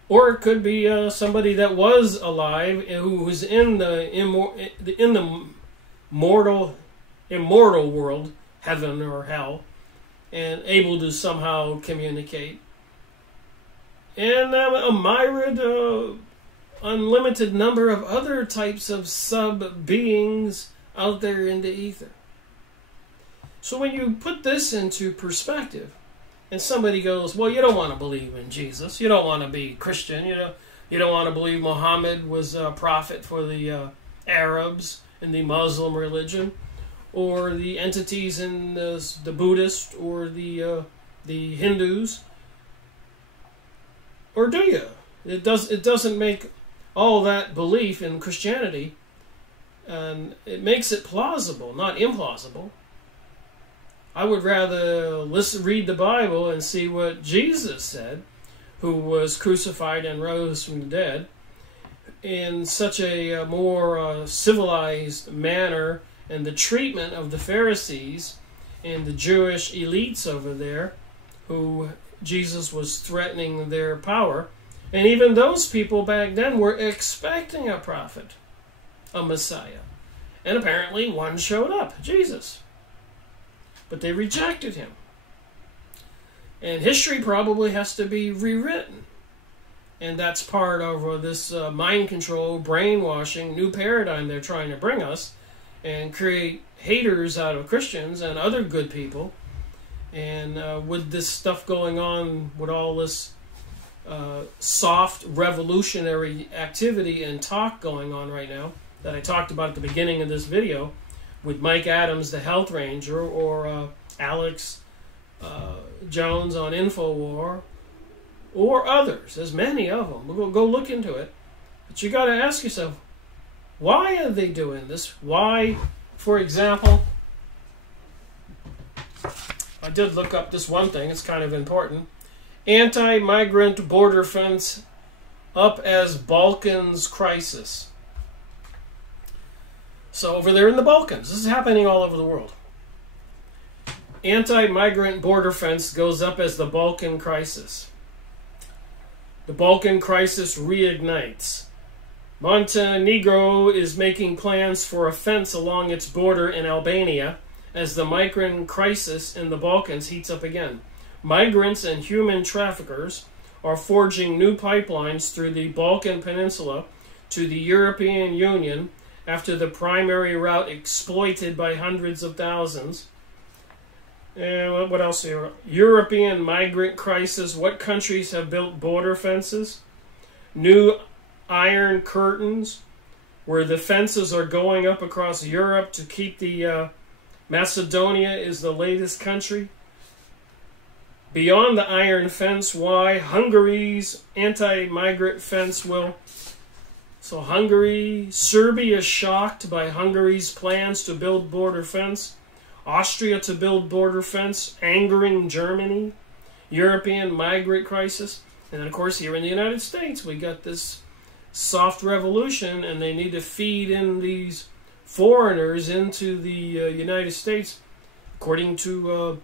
Or it could be somebody that was alive who was in the immortal world, heaven or hell, and able to somehow communicate. And a myriad, unlimited number of other types of sub-beings out there in the ether. So when you put this into perspective, and somebody goes, well, you don't want to believe in Jesus. You don't want to be Christian. You don't want to believe Muhammad was a prophet for the Arabs in the Muslim religion, or the entities in the Buddhist or the Hindus. Or do you? It doesn't make all that belief in Christianity, and it makes it plausible, not implausible. I would rather read the Bible and see what Jesus said, who was crucified and rose from the dead, in such a more civilized manner, and the treatment of the Pharisees and the Jewish elites over there, who Jesus was threatening their power. And even those people back then were expecting a prophet, a Messiah. And apparently one showed up, Jesus. But they rejected him. And history probably has to be rewritten. And that's part of this mind control, brainwashing, new paradigm they're trying to bring us, and create haters out of Christians and other good people. And with this stuff going on, with all this soft revolutionary activity and talk going on right now, that I talked about at the beginning of this video, with Mike Adams, the Health Ranger, or Alex Jones on InfoWar, or others. There's many of them. We'll go look into it. But you got to ask yourself, why are they doing this? Why, for example, I did look up this one thing. It's kind of important. Anti-migrant border fence up as Balkans crisis. So over there in the Balkans, this is happening all over the world. Anti-migrant border fence goes up as the Balkan crisis. The Balkan crisis reignites. Montenegro is making plans for a fence along its border in Albania, as the migrant crisis in the Balkans heats up again. Migrants and human traffickers are forging new pipelines through the Balkan Peninsula to the European Union after the primary route exploited by hundreds of thousands. And what else here? European migrant crisis. What countries have built border fences? New iron curtains, where the fences are going up across Europe to keep the Macedonia is the latest country. Beyond the iron fence, why? Hungary's anti-migrant fence will. So Serbia shocked by Hungary's plans to build border fence. Austria to build border fence, angering Germany. European migrant crisis. And then, of course, here in the United States, we got this soft revolution, and they need to feed in these foreigners into the United States. According to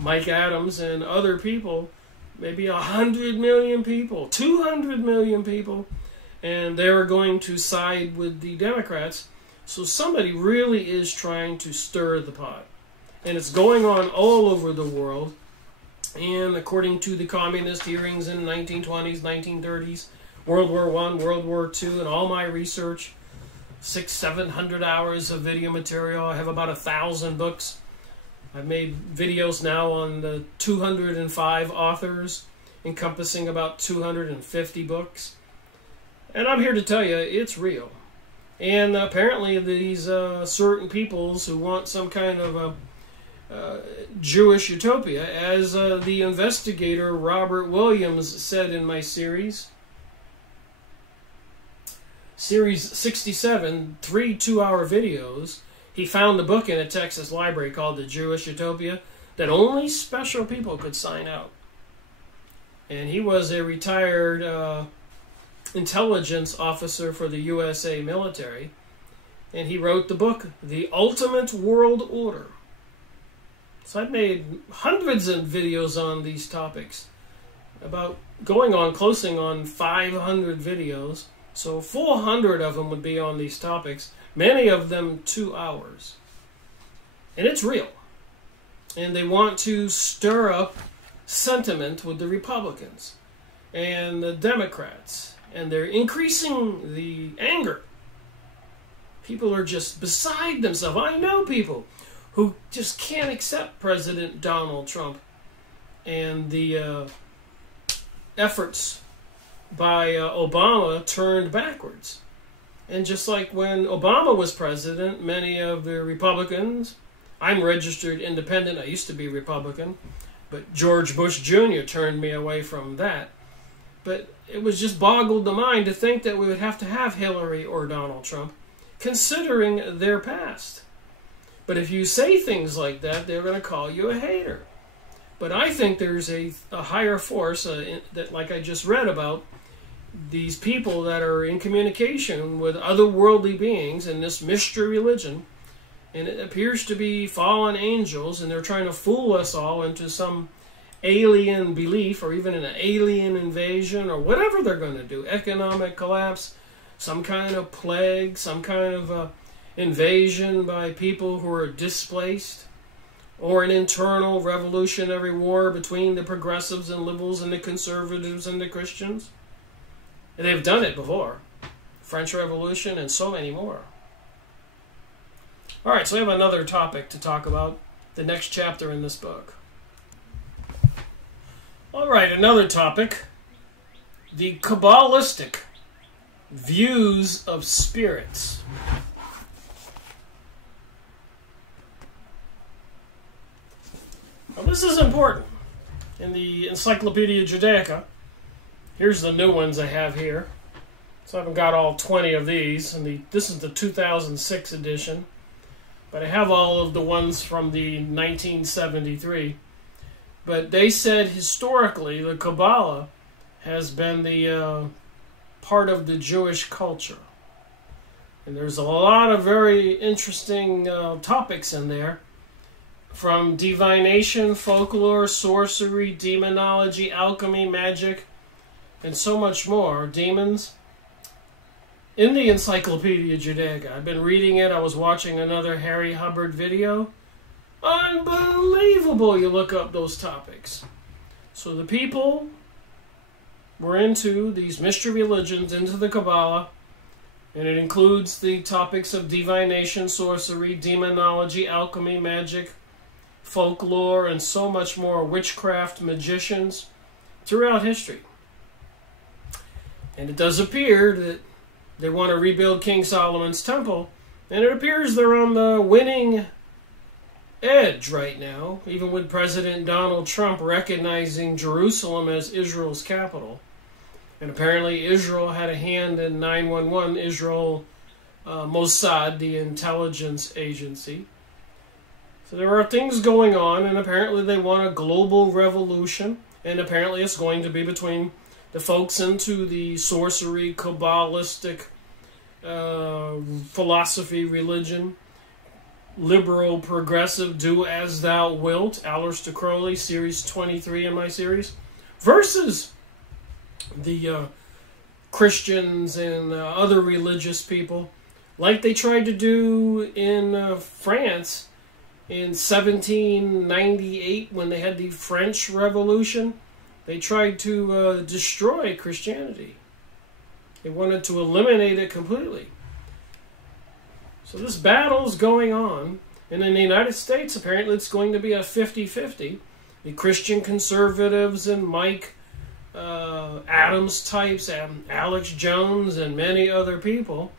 Mike Adams and other people, maybe 100 million people, 200 million people, and they're going to side with the Democrats. So somebody really is trying to stir the pot. And it's going on all over the world. And according to the communist hearings in the 1920s, 1930s, World War I, World War II, and all my research, 600-700 hours of video material. I have about 1,000 books. I've made videos now on the 205 authors, encompassing about 250 books. And I'm here to tell you, it's real. And apparently these certain peoples who want some kind of Jewish utopia, as the investigator Robert Williams said in my series 67, 3 2-hour videos, he found a book in a Texas library called The Jewish Utopia that only special people could sign out. And he was a retired intelligence officer for the USA military, and he wrote the book, The Ultimate World Order. So I've made hundreds of videos on these topics, about closing on 500 videos, so 400 of them would be on these topics, many of them 2 hours. And it's real. And they want to stir up sentiment with the Republicans and the Democrats, and they're increasing the anger. People are just beside themselves. I know people who just can't accept President Donald Trump and the efforts by Obama turned backwards. And just like when Obama was president, many of the Republicans, I'm registered independent, I used to be Republican, but George Bush Jr. turned me away from that. But it was just boggled the mind to think that we would have to have Hillary or Donald Trump, considering their past. But if you say things like that, they're going to call you a hater. But I think there's a higher force that, like I just read about, these people that are in communication with otherworldly beings in this mystery religion, and it appears to be fallen angels, and they're trying to fool us all into some alien belief, or even an alien invasion, or whatever they're going to do, economic collapse, some kind of plague, some kind of invasion by people who are displaced, or an internal revolutionary war between the progressives and liberals and the conservatives and the Christians. And they've done it before. French Revolution and so many more. All right, so we have another topic to talk about, the next chapter in this book. All right, another topic, the Kabbalistic views of spirits. Now, this is important. In the Encyclopedia Judaica, here's the new ones I have here. So I haven't got all 20 of these. And this is the 2006 edition. But I have all of the ones from the 1973. But they said historically the Kabbalah has been the part of the Jewish culture. And there's a lot of very interesting topics in there. From divination, folklore, sorcery, demonology, alchemy, magic, and so much more. Demons. In the Encyclopedia Judaica, I've been reading it. I was watching another Harry Hubbard video. Unbelievable, you look up those topics. So the people were into these mystery religions, into the Kabbalah, and it includes the topics of divination, sorcery, demonology, alchemy, magic, folklore, and so much more, witchcraft, magicians, throughout history. And it does appear that they want to rebuild King Solomon's temple, and it appears they're on the winning edge right now, even with President Donald Trump recognizing Jerusalem as Israel's capital. And apparently Israel had a hand in 911, Israel Mossad, the intelligence agency. So there are things going on, and apparently they want a global revolution, and apparently it's going to be between the folks into the sorcery, Kabbalistic philosophy, religion, liberal, progressive, do as thou wilt, Aleister Crowley, series 23 in my series, versus the Christians and other religious people, like they tried to do in France in 1798 when they had the French Revolution. They tried to destroy Christianity. They wanted to eliminate it completely. So this battle's going on, and in the United States, apparently it's going to be a 50-50. The Christian conservatives and Mike Adams types and Alex Jones and many other people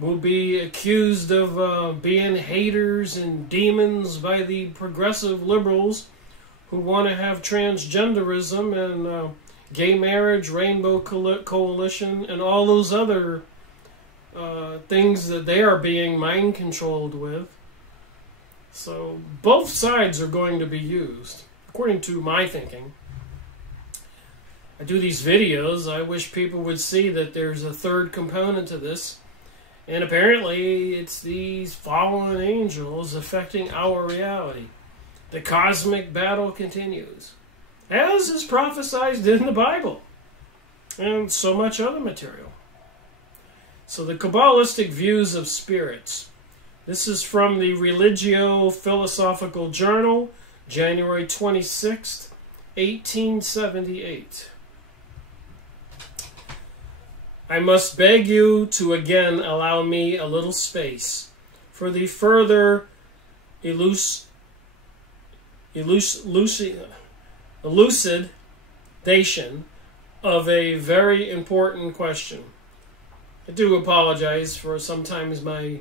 will be accused of being haters and demons by the progressive liberals who want to have transgenderism and gay marriage, rainbow coalition, and all those other things that they are being mind controlled with. So both sides are going to be used, according to my thinking. I do these videos. I wish people would see that there's a third component to this. And apparently it's these fallen angels affecting our reality. The cosmic battle continues, as is prophesied in the Bible, and so much other material. So the Kabbalistic views of spirits. This is from the Religio-Philosophical Journal, January 26th, 1878. I must beg you to again allow me a little space for the further elucidation of a very important question. I do apologize for sometimes my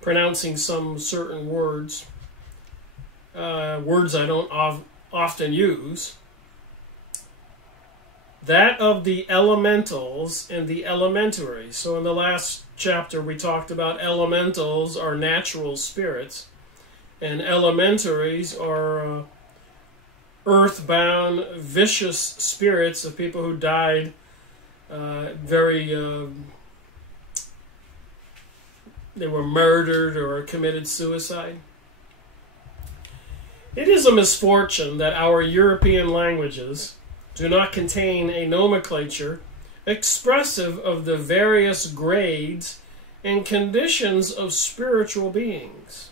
pronouncing some certain words, words I don't often use. That of the elementals and the elementary. So in the last chapter we talked about elementals are natural spirits, and elementaries are earthbound, vicious spirits of people who died they were murdered or committed suicide. It is a misfortune that our European languages do not contain a nomenclature expressive of the various grades and conditions of spiritual beings.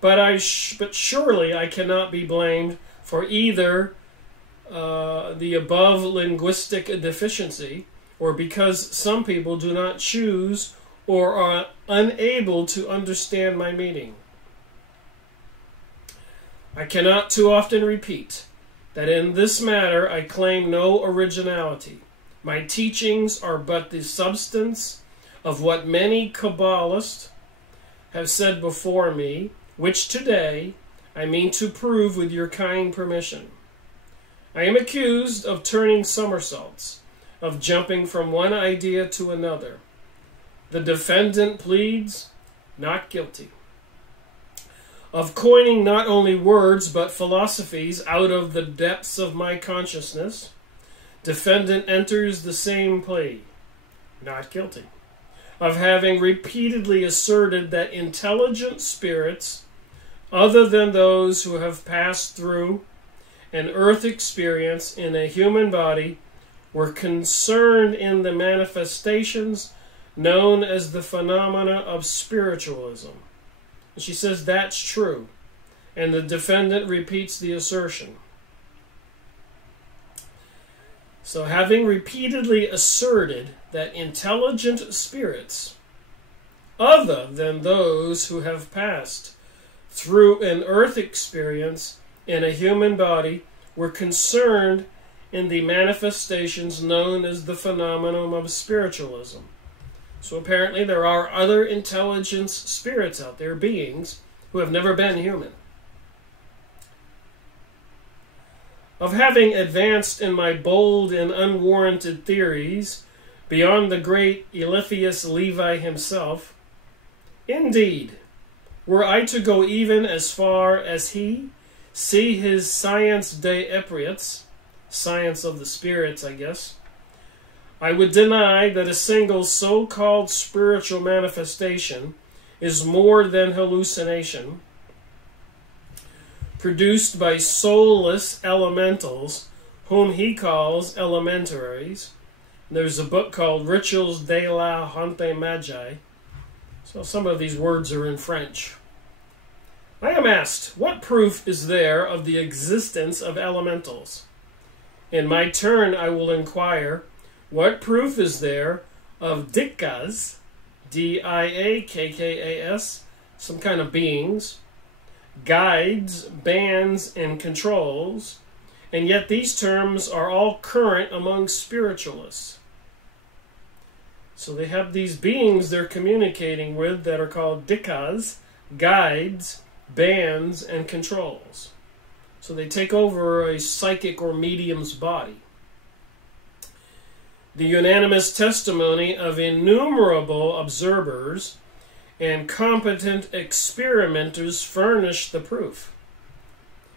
But surely I cannot be blamed for either the above linguistic deficiency, or because some people do not choose or are unable to understand my meaning. I cannot too often repeat that in this matter I claim no originality. My teachings are but the substance of what many Kabbalists have said before me, which today I mean to prove with your kind permission. I am accused of turning somersaults, of jumping from one idea to another. The defendant pleads not guilty. Of coining not only words but philosophies out of the depths of my consciousness, defendant enters the same plea, not guilty. Of having repeatedly asserted that intelligent spirits, other than those who have passed through an earth experience in a human body, were concerned in the manifestations known as the phenomena of spiritualism. And she says that's true. And the defendant repeats the assertion. So having repeatedly asserted that intelligent spirits, other than those who have passed through an earth experience in a human body, were concerned in the manifestations known as the phenomenon of spiritualism. So apparently there are other intelligence spirits out there, beings, who have never been human. Of having advanced in my bold and unwarranted theories beyond the great Eliphas Levi himself, indeed, were I to go even as far as he, see his Science des Esprits, science of the spirits, I guess, I would deny that a single so-called spiritual manifestation is more than hallucination, produced by soulless elementals, whom he calls elementaries. There's a book called Rituals de la Honte Magi. So some of these words are in French. I am asked, what proof is there of the existence of elementals? In my turn, I will inquire, what proof is there of dikkas, D-I-A-K-K-A-S, some kind of beings, guides, bands, and controls, and yet these terms are all current among spiritualists. So they have these beings they're communicating with that are called dikkas, guides, bands, and controls. So they take over a psychic or medium's body. The unanimous testimony of innumerable observers and competent experimenters furnish the proof.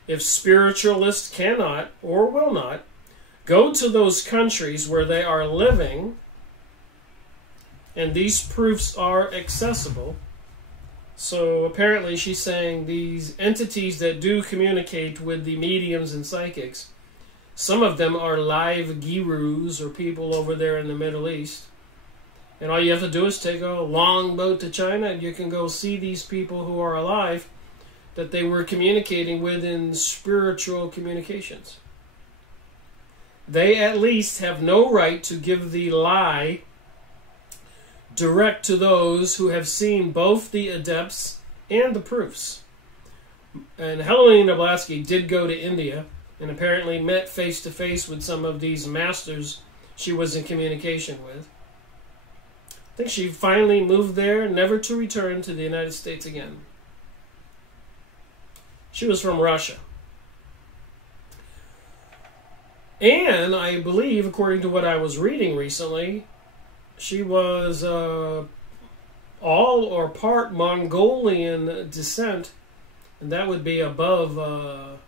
If spiritualists cannot or will not go to those countries where they are living, and these proofs are accessible, so apparently she's saying these entities that do communicate with the mediums and psychics, some of them are live gurus or people over there in the Middle East. And all you have to do is take a long boat to China and you can go see these people who are alive that they were communicating with in spiritual communications. They at least have no right to give the lie direct to those who have seen both the adepts and the proofs. And Helena Blavatsky did go to India and apparently met face-to-face with some of these masters she was in communication with. I think she finally moved there, never to return to the United States again. She was from Russia. And I believe, according to what I was reading recently, she was all or part Mongolian descent, and that would be above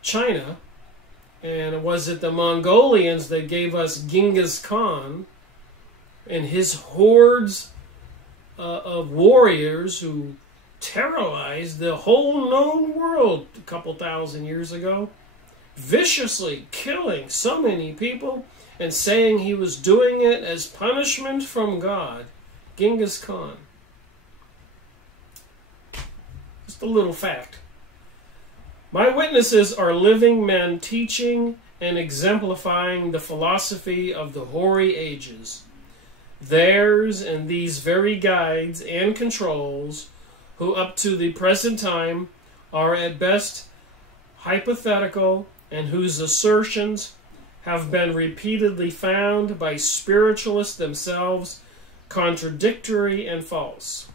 China. And was it the Mongolians that gave us Genghis Khan and his hordes of warriors who terrorized the whole known world a couple thousand years ago, viciously killing so many people and saying he was doing it as punishment from God. Genghis Khan. Just a little fact. My witnesses are living men teaching and exemplifying the philosophy of the hoary ages. Theirs and these very guides and controls, who up to the present time are at best hypothetical and whose assertions have been repeatedly found by spiritualists themselves contradictory and false.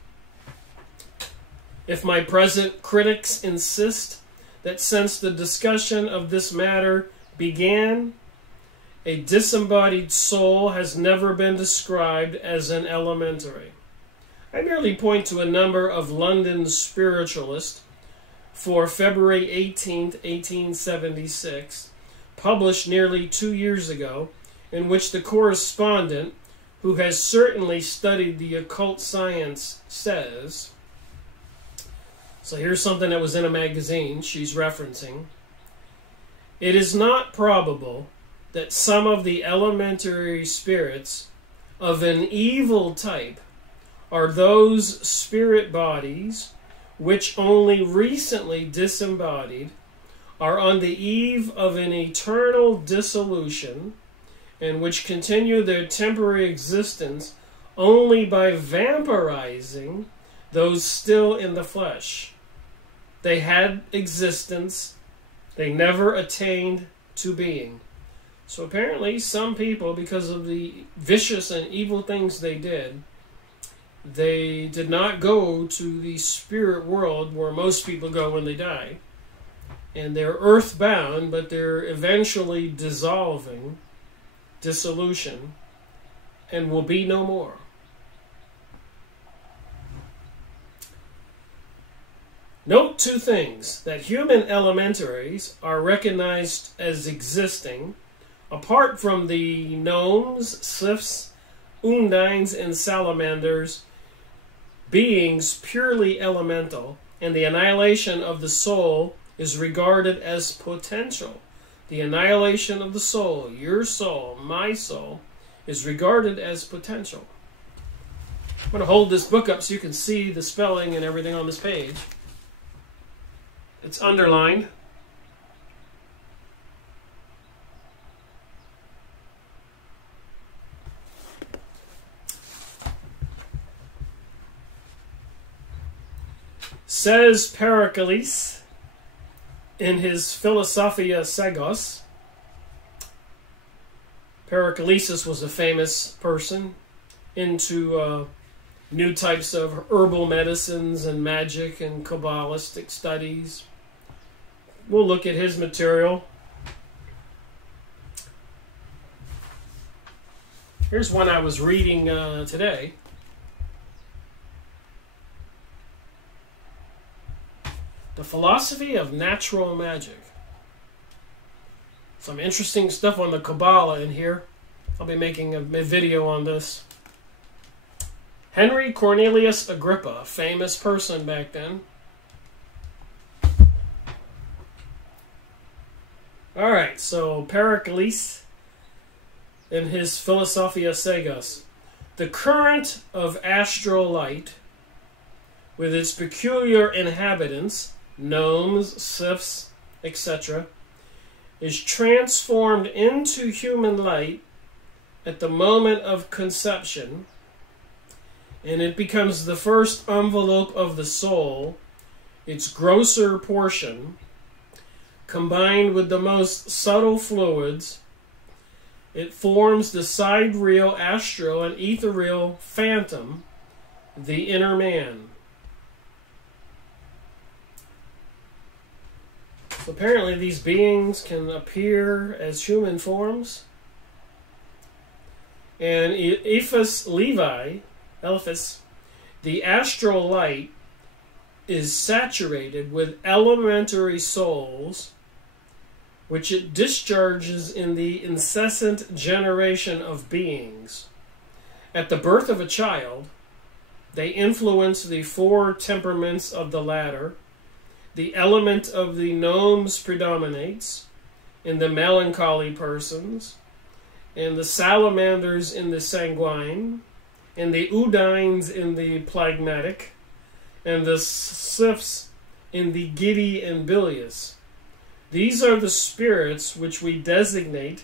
If my present critics insist that since the discussion of this matter began, a disembodied soul has never been described as an elementary, I merely point to a number of London spiritualists for February 18th, 1876, published nearly 2 years ago, in which the correspondent, who has certainly studied the occult science, says, so here's something that was in a magazine she's referencing, it is not probable that some of the elementary spirits of an evil type are those spirit bodies which only recently disembodied, are on the eve of an eternal dissolution, and which continue their temporary existence only by vampirizing those still in the flesh. They had existence, they never attained to being. So apparently some people, because of the vicious and evil things they did not go to the spirit world where most people go when they die. And they're earthbound, but they're eventually dissolving, dissolution, and will be no more. Note two things: that human elementaries are recognized as existing apart from the gnomes, sylphs, undines, and salamanders, beings purely elemental, and the annihilation of the soul is regarded as potential. The annihilation of the soul, your soul, my soul, is regarded as potential. I'm going to hold this book up so you can see the spelling and everything on this page. It's underlined. Says Pericles in his Philosophia Sagos. Pericles was a famous person into new types of herbal medicines and magic and Kabbalistic studies. We'll look at his material. Here's one I was reading today. The Philosophy of Natural Magic. Some interesting stuff on the Kabbalah in here. I'll be making a video on this. Henry Cornelius Agrippa, a famous person back then. Alright, so Pericles in his Philosophia Sagos. The current of astral light, with its peculiar inhabitants, gnomes, sylphs, etc., is transformed into human light at the moment of conception, and it becomes the first envelope of the soul, its grosser portion, combined with the most subtle fluids. It forms the sidereal, astral, and ethereal phantom, the inner man. So apparently these beings can appear as human forms. And Eliphas Levi, the astral light is saturated with elementary souls, which it discharges in the incessant generation of beings. At the birth of a child, they influence the four temperaments of the latter. The element of the gnomes predominates in the melancholy persons, and the salamanders in the sanguine, and the undines in the phlegmatic, and the sylphs in the giddy and bilious. These are the spirits which we designate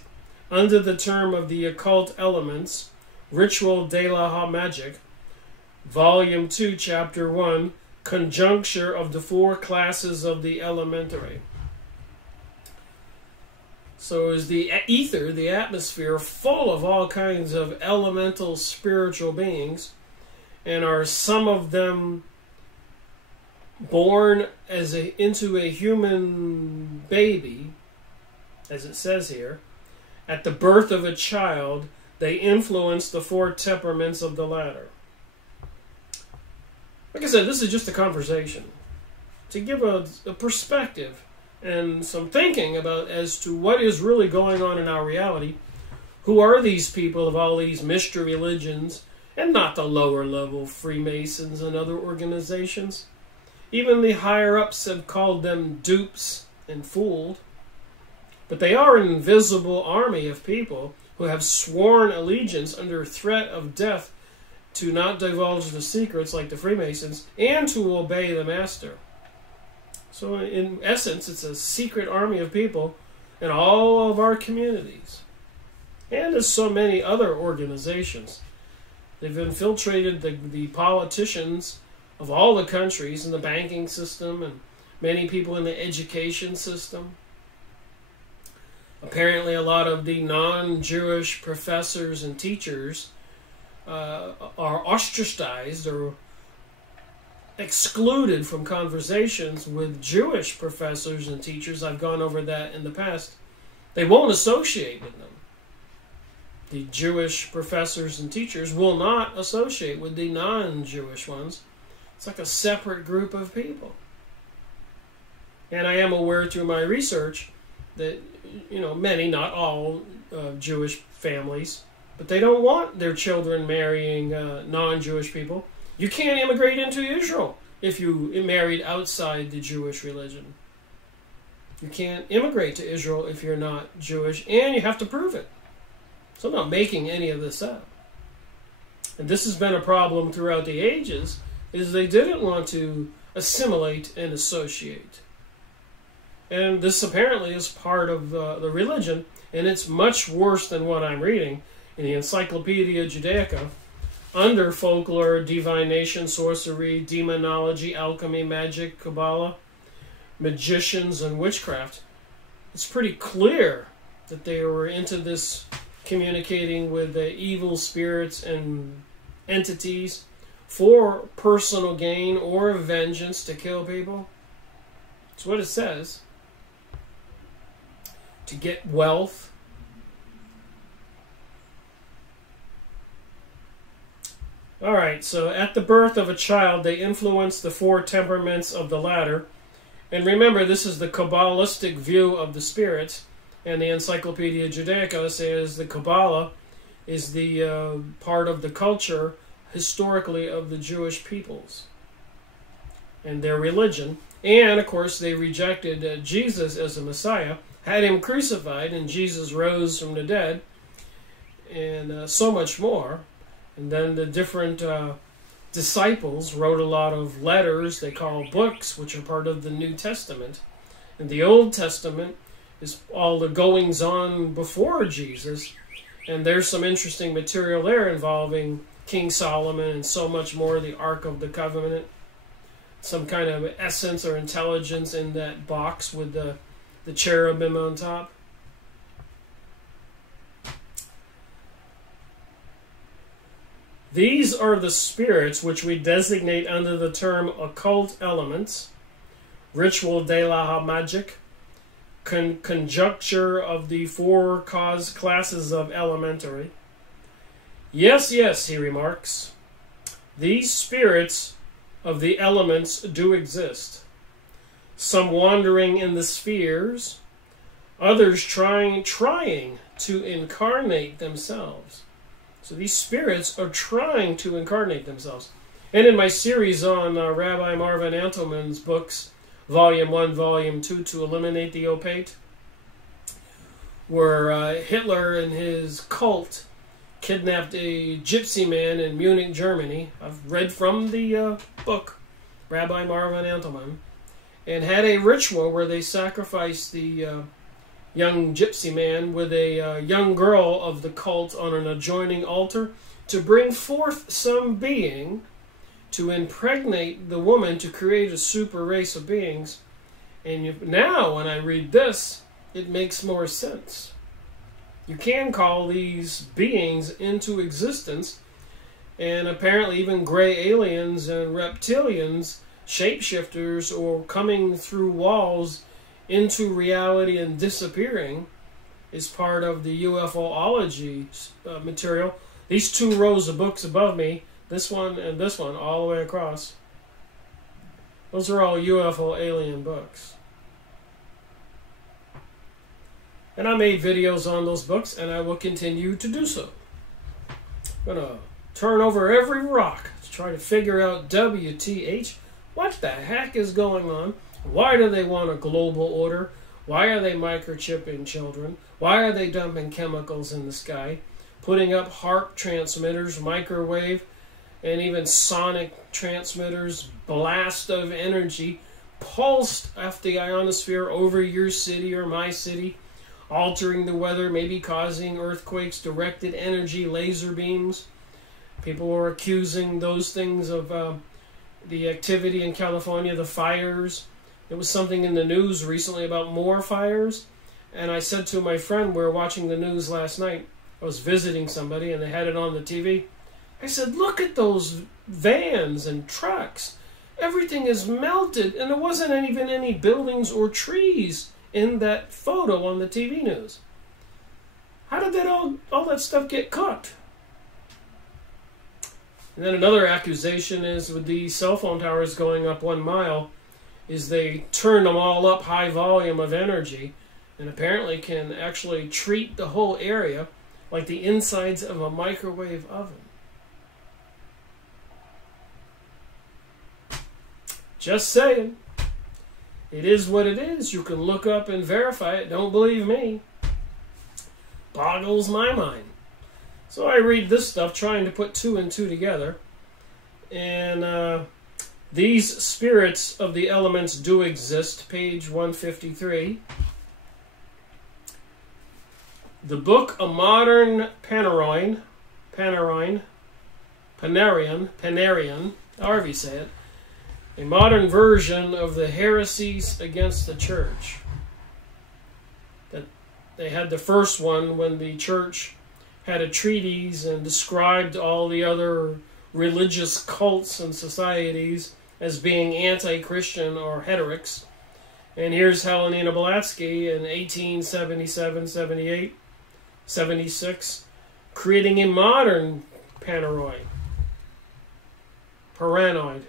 under the term of the occult elements, Ritual de la Magic, Volume 2, Chapter 1, Conjuncture of the four classes of the elementary. So is the ether, the atmosphere, full of all kinds of elemental spiritual beings, and are some of them born into a human baby, as it says here. At the birth of a child, they influence the four temperaments of the latter. Like I said, this is just a conversation to give a perspective and some thinking about as to what is really going on in our reality. Who are these people of all these mystery religions, and not the lower level Freemasons and other organizations? Even the higher-ups have called them dupes and fooled. But they are an invisible army of people who have sworn allegiance under threat of death to not divulge the secrets like the Freemasons, and to obey the master. So in essence, it's a secret army of people in all of our communities. And as so many other organizations. They've infiltrated the politicians of all the countries in the banking system and many people in the education system. Apparently a lot of the non-Jewish professors and teachers are ostracized or excluded from conversations with Jewish professors and teachers. I've gone over that in the past. They won't associate with them. The Jewish professors and teachers will not associate with the non-Jewish ones. It's like a separate group of people. And I am aware through my research that, many, not all Jewish families, but they don't want their children marrying non-Jewish people. You can't immigrate into Israel if you married outside the Jewish religion. You can't immigrate to Israel if you're not Jewish, and you have to prove it. So I'm not making any of this up. And this has been a problem throughout the ages, is they didn't want to assimilate and associate. And this apparently is part of the religion, and it's much worse than what I'm reading in the Encyclopedia Judaica, under folklore, divination, sorcery, demonology, alchemy, magic, Kabbalah, magicians, and witchcraft. It's pretty clear that they were into this communicating with the evil spirits and entities for personal gain or vengeance to kill people. That's what it says. To get wealth. Alright, so at the birth of a child, they influence the four temperaments of the latter. And remember, this is the Kabbalistic view of the spirits. And the Encyclopedia Judaica says the Kabbalah is the part of the culture, historically, of the Jewish peoples and their religion. And, of course, they rejected Jesus as a Messiah, had him crucified, and Jesus rose from the dead, and so much more. And then the different disciples wrote a lot of letters they call books, which are part of the New Testament. And the Old Testament is all the goings-on before Jesus, and there's some interesting material there involving King Solomon and so much more, the Ark of the Covenant, some kind of essence or intelligence in that box with the cherubim on top. These are the spirits which we designate under the term occult elements, ritual de la magic, conjuncture of the four classes of elementary. Yes, yes, he remarks, these spirits of the elements do exist. Some wandering in the spheres, others trying to incarnate themselves. So these spirits are trying to incarnate themselves. And in my series on Rabbi Marvin Antelman's books, Volume 1, Volume 2, To Eliminate the Opate, where Hitler and his cult kidnapped a gypsy man in Munich, Germany. I've read from the book, Rabbi Marvin Antelman, and had a ritual where they sacrificed the young gypsy man with a young girl of the cult on an adjoining altar to bring forth some being to impregnate the woman to create a super race of beings. And now when I read this, it makes more sense. You can call these beings into existence, and apparently even gray aliens and reptilians, shapeshifters, or coming through walls into reality and disappearing is part of the UFOlogy material. These two rows of books above me, this one and this one, all the way across, those are all UFO alien books. And I made videos on those books, and I will continue to do so. I'm going to turn over every rock to try to figure out WTH, what the heck is going on? Why do they want a global order? Why are they microchipping children? Why are they dumping chemicals in the sky? Putting up HARP transmitters, microwave, and even sonic transmitters, blast of energy, pulsed off the ionosphere over your city or my city, altering the weather, maybe causing earthquakes, directed energy, laser beams. People were accusing those things of the activity in California, the fires. There was something in the news recently about more fires. And I said to my friend, we were watching the news last night, I was visiting somebody and they had it on the TV. I said, look at those vans and trucks. Everything is melted, and there wasn't even any buildings or trees in that photo on the TV news. How did that all that stuff get cooked? And then another accusation is with the cell phone towers going up 1 mile, is they turn them all up high volume of energy, and apparently can actually treat the whole area like the insides of a microwave oven. Just saying. It is what it is. You can look up and verify it. Don't believe me. Boggles my mind. So I read this stuff trying to put 2 and 2 together. And these spirits of the elements do exist. Page 153. The book A Modern Panarion, however you say it, a modern version of the heresies against the church. That they had the first one when the church had a treatise and described all the other religious cults and societies as being anti-Christian or heretics. And here's Helena Blavatsky in 1877, 78, 76, creating a modern Panarion. Panarion.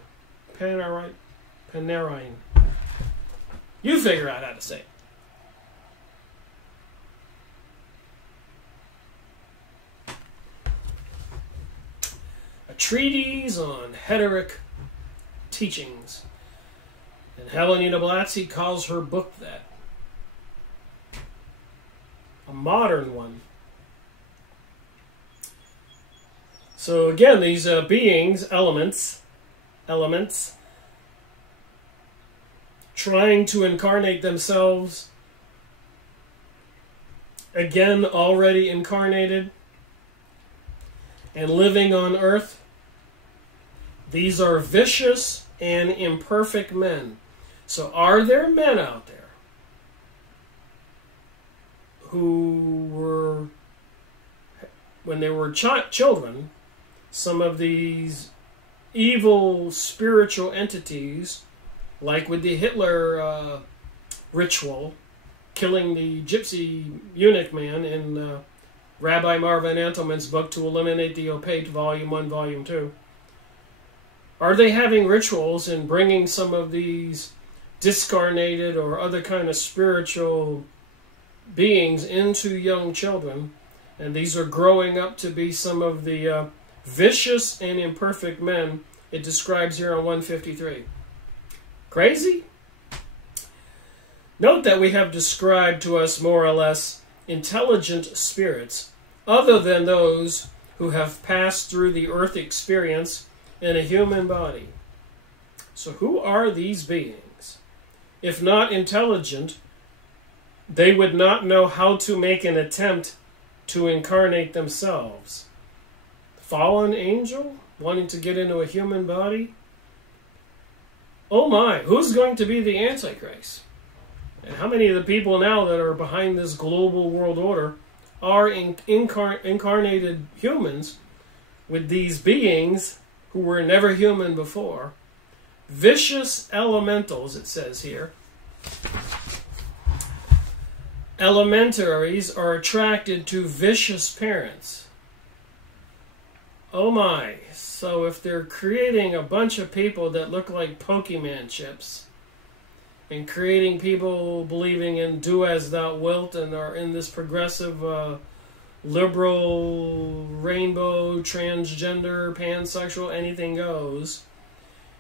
You figure out how to say it. A treatise on heretic teachings. And Helena Blavatsky calls her book that. A modern one. So again, these beings, elements, trying to incarnate themselves, again already incarnated, and living on earth. These are vicious and imperfect men. So are there men out there who were, when they were children, some of these evil spiritual entities, like with the Hitler ritual, killing the gypsy eunuch man in Rabbi Marvin Antelman's book To Eliminate the Opaque, Volume 1, Volume 2. Are they having rituals and bringing some of these discarnated or other kind of spiritual beings into young children? And these are growing up to be some of the vicious and imperfect men it describes here on 153. Crazy? Note that we have described to us more or less intelligent spirits other than those who have passed through the earth experience in a human body. So who are these beings? If not intelligent, they would not know how to make an attempt to incarnate themselves. Fallen angel wanting to get into a human body? Oh my, who's going to be the Antichrist? And how many of the people now that are behind this global world order are incarnated humans with these beings who were never human before? Vicious elementals, it says here. Elementaries are attracted to vicious parents. Oh my. So if they're creating a bunch of people that look like Pokemon chips and creating people believing in do as thou wilt and are in this progressive liberal, rainbow, transgender, pansexual, anything goes,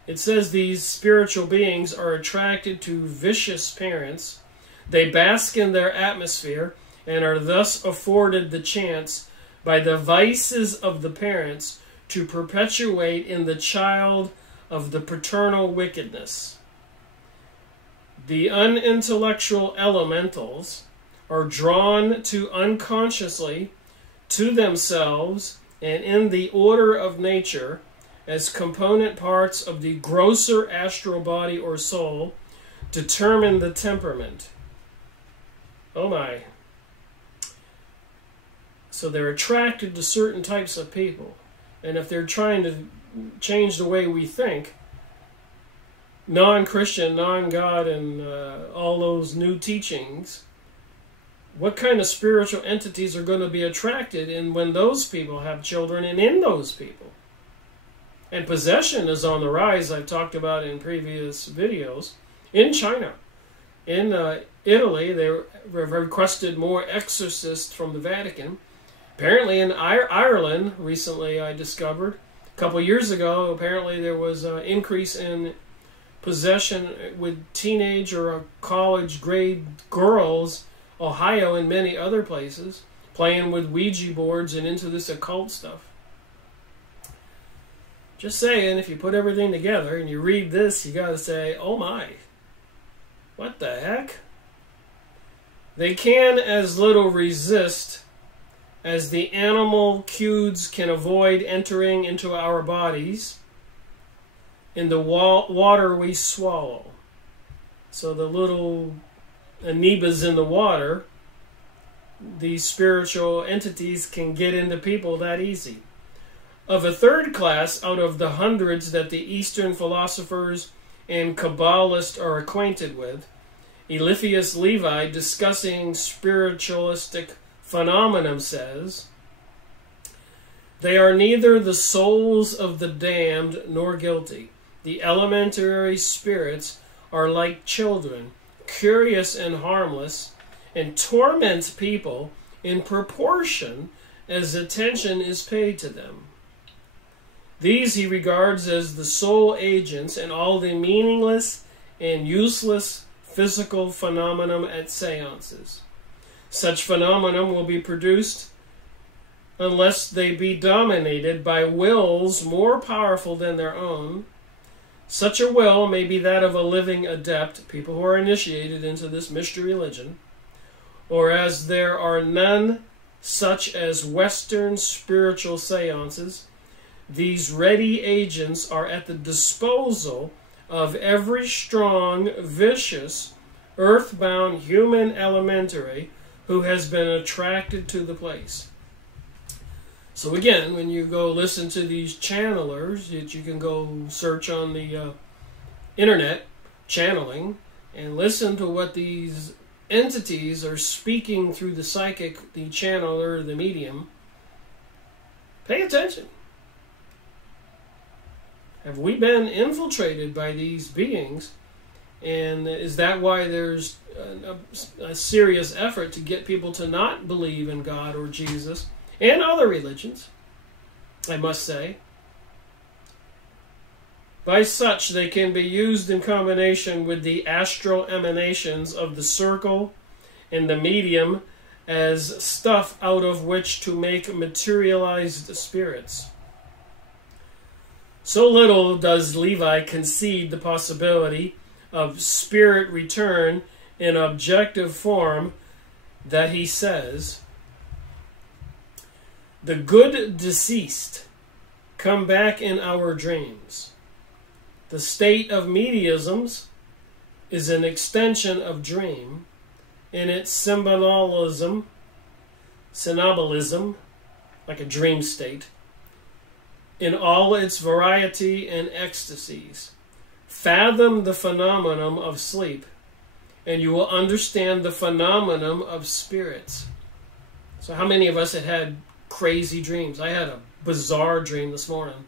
it says these spiritual beings are attracted to vicious parents. They bask in their atmosphere and are thus afforded the chance by the vices of the parents to perpetuate in the child of the paternal wickedness. The unintellectual elementals are drawn to unconsciously to themselves and in the order of nature as component parts of the grosser astral body or soul determine the temperament. Oh my. So they're attracted to certain types of people. And if they're trying to change the way we think, non-Christian, non-God, and all those new teachings, what kind of spiritual entities are going to be attracted in when those people have children and in those people? And possession is on the rise, I've talked about in previous videos. In China, in Italy, they requested more exorcists from the Vatican. Apparently in Ireland, recently I discovered, a couple years ago, apparently there was an increase in possession with teenage or college grade girls, Ohio and many other places, playing with Ouija boards and into this occult stuff. Just saying, if you put everything together and you read this, you got to say, oh my, what the heck? They can as little resist as the animal cues can avoid entering into our bodies in the water we swallow. So the little amoebas in the water, these spiritual entities can get into people that easy. Of a third class out of the hundreds that the Eastern philosophers and Kabbalists are acquainted with, Eliphas Levi, discussing spiritualistic phenomenon, says, they are neither the souls of the damned nor guilty. The elementary spirits are like children, curious and harmless, and torment people in proportion as attention is paid to them. These he regards as the sole agents in all the meaningless and useless physical phenomena at seances. Such phenomena will be produced unless they be dominated by wills more powerful than their own. Such a will may be that of a living adept, people who are initiated into this mystery religion, or as there are none such as Western spiritual seances, these ready agents are at the disposal of every strong, vicious, earthbound human elementary who has been attracted to the place. So again, when you go listen to these channelers, you can go search on the internet, channeling, and listen to what these entities are speaking through the psychic, the channeler, the medium. Pay attention. Have we been infiltrated by these beings? And is that why there's a serious effort to get people to not believe in God or Jesus and other religions, I must say? By such, they can be used in combination with the astral emanations of the circle and the medium as stuff out of which to make materialized spirits. So little does Levi concede the possibility of spirit return in objective form that he says, the good deceased come back in our dreams. The state of mediumism is an extension of dream in its symbolism, like a dream state, in all its variety and ecstasies. Fathom the phenomenon of sleep, and you will understand the phenomenon of spirits. So how many of us have had crazy dreams? I had a bizarre dream this morning.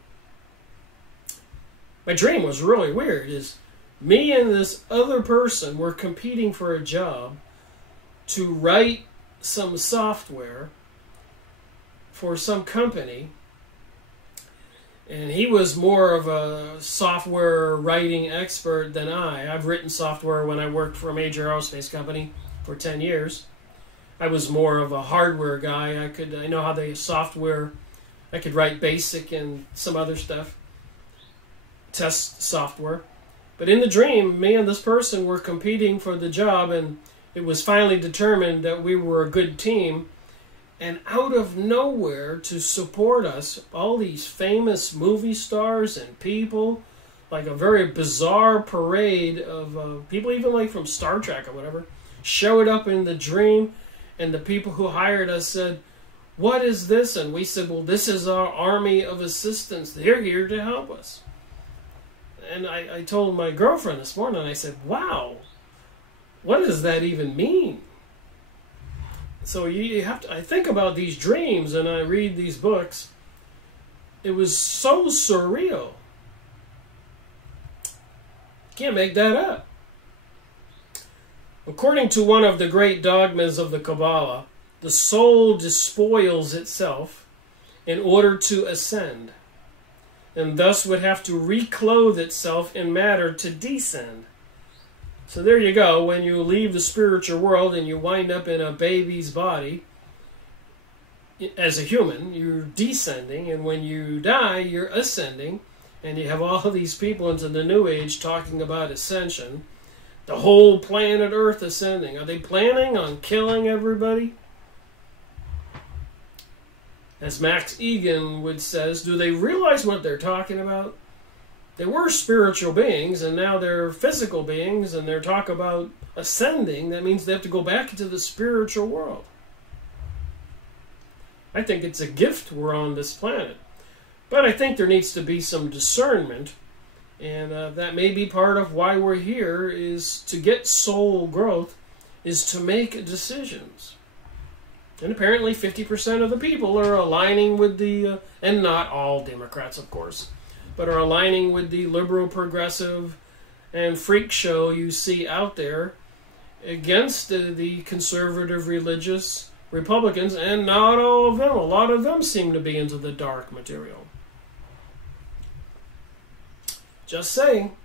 My dream was really weird. Is me and this other person were competing for a job to write some software for some company. And he was more of a software writing expert than I. I've written software when I worked for a major aerospace company for 10 years. I was more of a hardware guy. I know how the software I could write BASIC and some other stuff, test software. But in the dream, me and this person were competing for the job, and it was finally determined that we were a good team. And out of nowhere, to support us, all these famous movie stars and people, like a very bizarre parade of people, even like from Star Trek or whatever, showed up in the dream. And the people who hired us said, "What is this?" And we said, "Well, this is our army of assistants. They're here to help us." And I told my girlfriend this morning, I said, "Wow, what does that even mean?" So you have to, I think about these dreams and I read these books. It was so surreal. Can't make that up. According to one of the great dogmas of the Kabbalah, the soul despoils itself in order to ascend, and thus would have to reclothe itself in matter to descend. So there you go. When you leave the spiritual world and you wind up in a baby's body, as a human, you're descending, and when you die, you're ascending, and you have all these people into the New Age talking about ascension. The whole planet Earth ascending. Are they planning on killing everybody? As Max Egan would says, do they realize what they're talking about? They were spiritual beings, and now they're physical beings, and they're talking about ascending. That means they have to go back into the spiritual world. I think it's a gift we're on this planet. But I think there needs to be some discernment, and that may be part of why we're here, is to get soul growth, is to make decisions. And apparently 50% of the people are aligning with the, and not all Democrats, of course, but are aligning with the liberal, progressive, and freak show you see out there against the conservative, religious Republicans, and not all of them. A lot of them seem to be into the dark material. Just saying.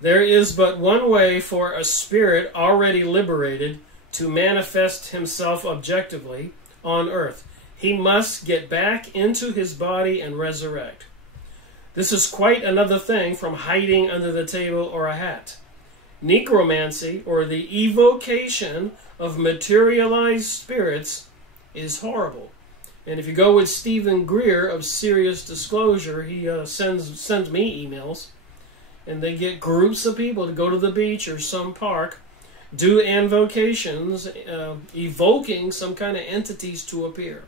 There is but one way for a spirit already liberated to manifest himself objectively on earth. He must get back into his body and resurrect. This is quite another thing from hiding under the table or a hat. Necromancy, or the evocation of materialized spirits, is horrible. And if you go with Stephen Greer of Serious Disclosure, he sends me emails, and they get groups of people to go to the beach or some park, do invocations, evoking some kind of entities to appear.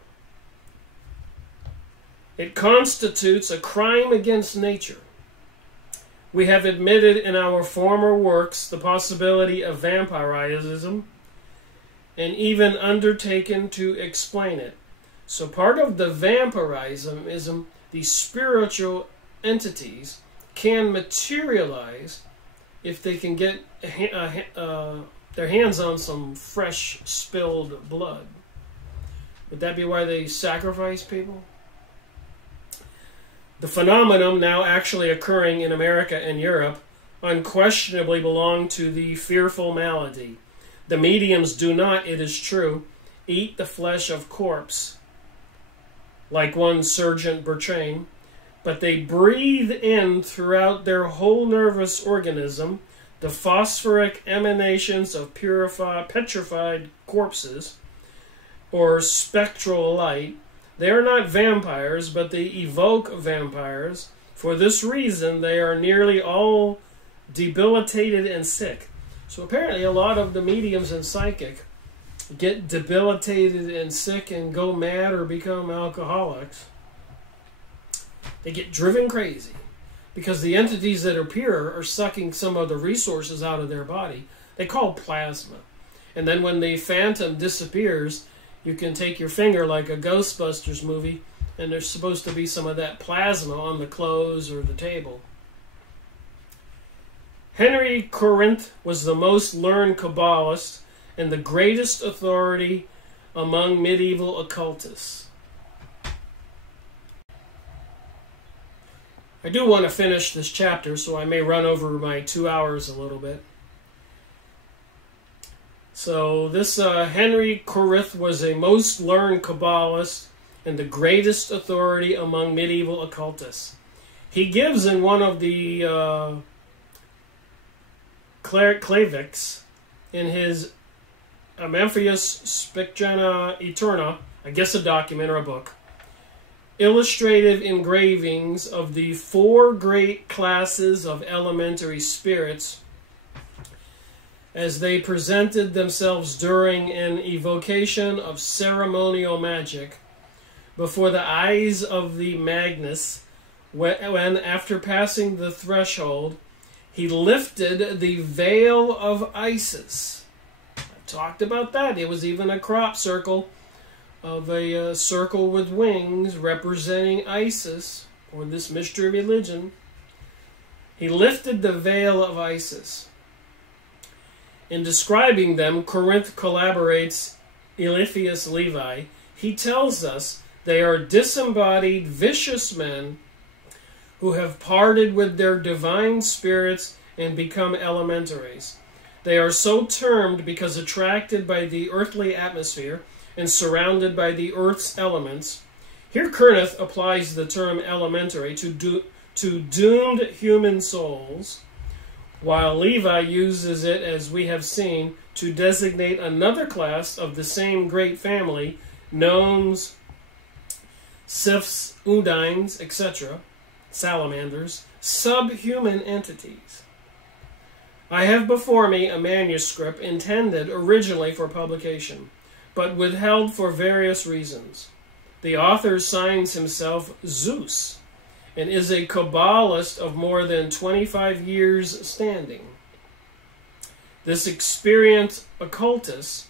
It constitutes a crime against nature. We have admitted in our former works the possibility of vampirism, and even undertaken to explain it. So part of the vampirism is the spiritual entities can materialize if they can get their hands on some fresh spilled blood. Would that be why they sacrifice people? The phenomenon now actually occurring in America and Europe unquestionably belong to the fearful malady. The mediums do not, it is true, eat the flesh of corpse, like one Sergeant Bertrain, but they breathe in throughout their whole nervous organism the phosphoric emanations of petrified corpses, or spectral light. They are not vampires, but they evoke vampires. For this reason, they are nearly all debilitated and sick. So apparently a lot of the mediums and psychic get debilitated and sick and go mad or become alcoholics. They get driven crazy because the entities that appear are sucking some of the resources out of their body. They call plasma. And then when the phantom disappears, you can take your finger like a Ghostbusters movie, and there's supposed to be some of that plasma on the clothes or the table. Henry Corinth was the most learned Kabbalist and the greatest authority among medieval occultists. I do want to finish this chapter, so I may run over my 2 hours a little bit. So this Henry Corinth was a most learned Kabbalist and the greatest authority among medieval occultists. He gives in one of the clavics in his Amphius Spicana Eterna, I guess a document or a book, illustrative engravings of the 4 great classes of elementary spirits as they presented themselves during an evocation of ceremonial magic before the eyes of the Magnus, when after passing the threshold, he lifted the veil of Isis. I've talked about that. It was even a crop circle of a circle with wings representing Isis, or this mystery religion. He lifted the veil of Isis. In describing them, Corinth collaborates Eliphas Levi. He tells us they are disembodied, vicious men who have parted with their divine spirits and become elementaries. They are so termed because attracted by the earthly atmosphere and surrounded by the earth's elements. Here Corinth applies the term elementary to doomed human souls, while Levi uses it, as we have seen, to designate another class of the same great family, gnomes, sylphs, undines, etc., salamanders, subhuman entities. I have before me a manuscript intended originally for publication, but withheld for various reasons. The author signs himself Zeus, and is a Kabbalist of more than 25 years standing. This experienced occultist,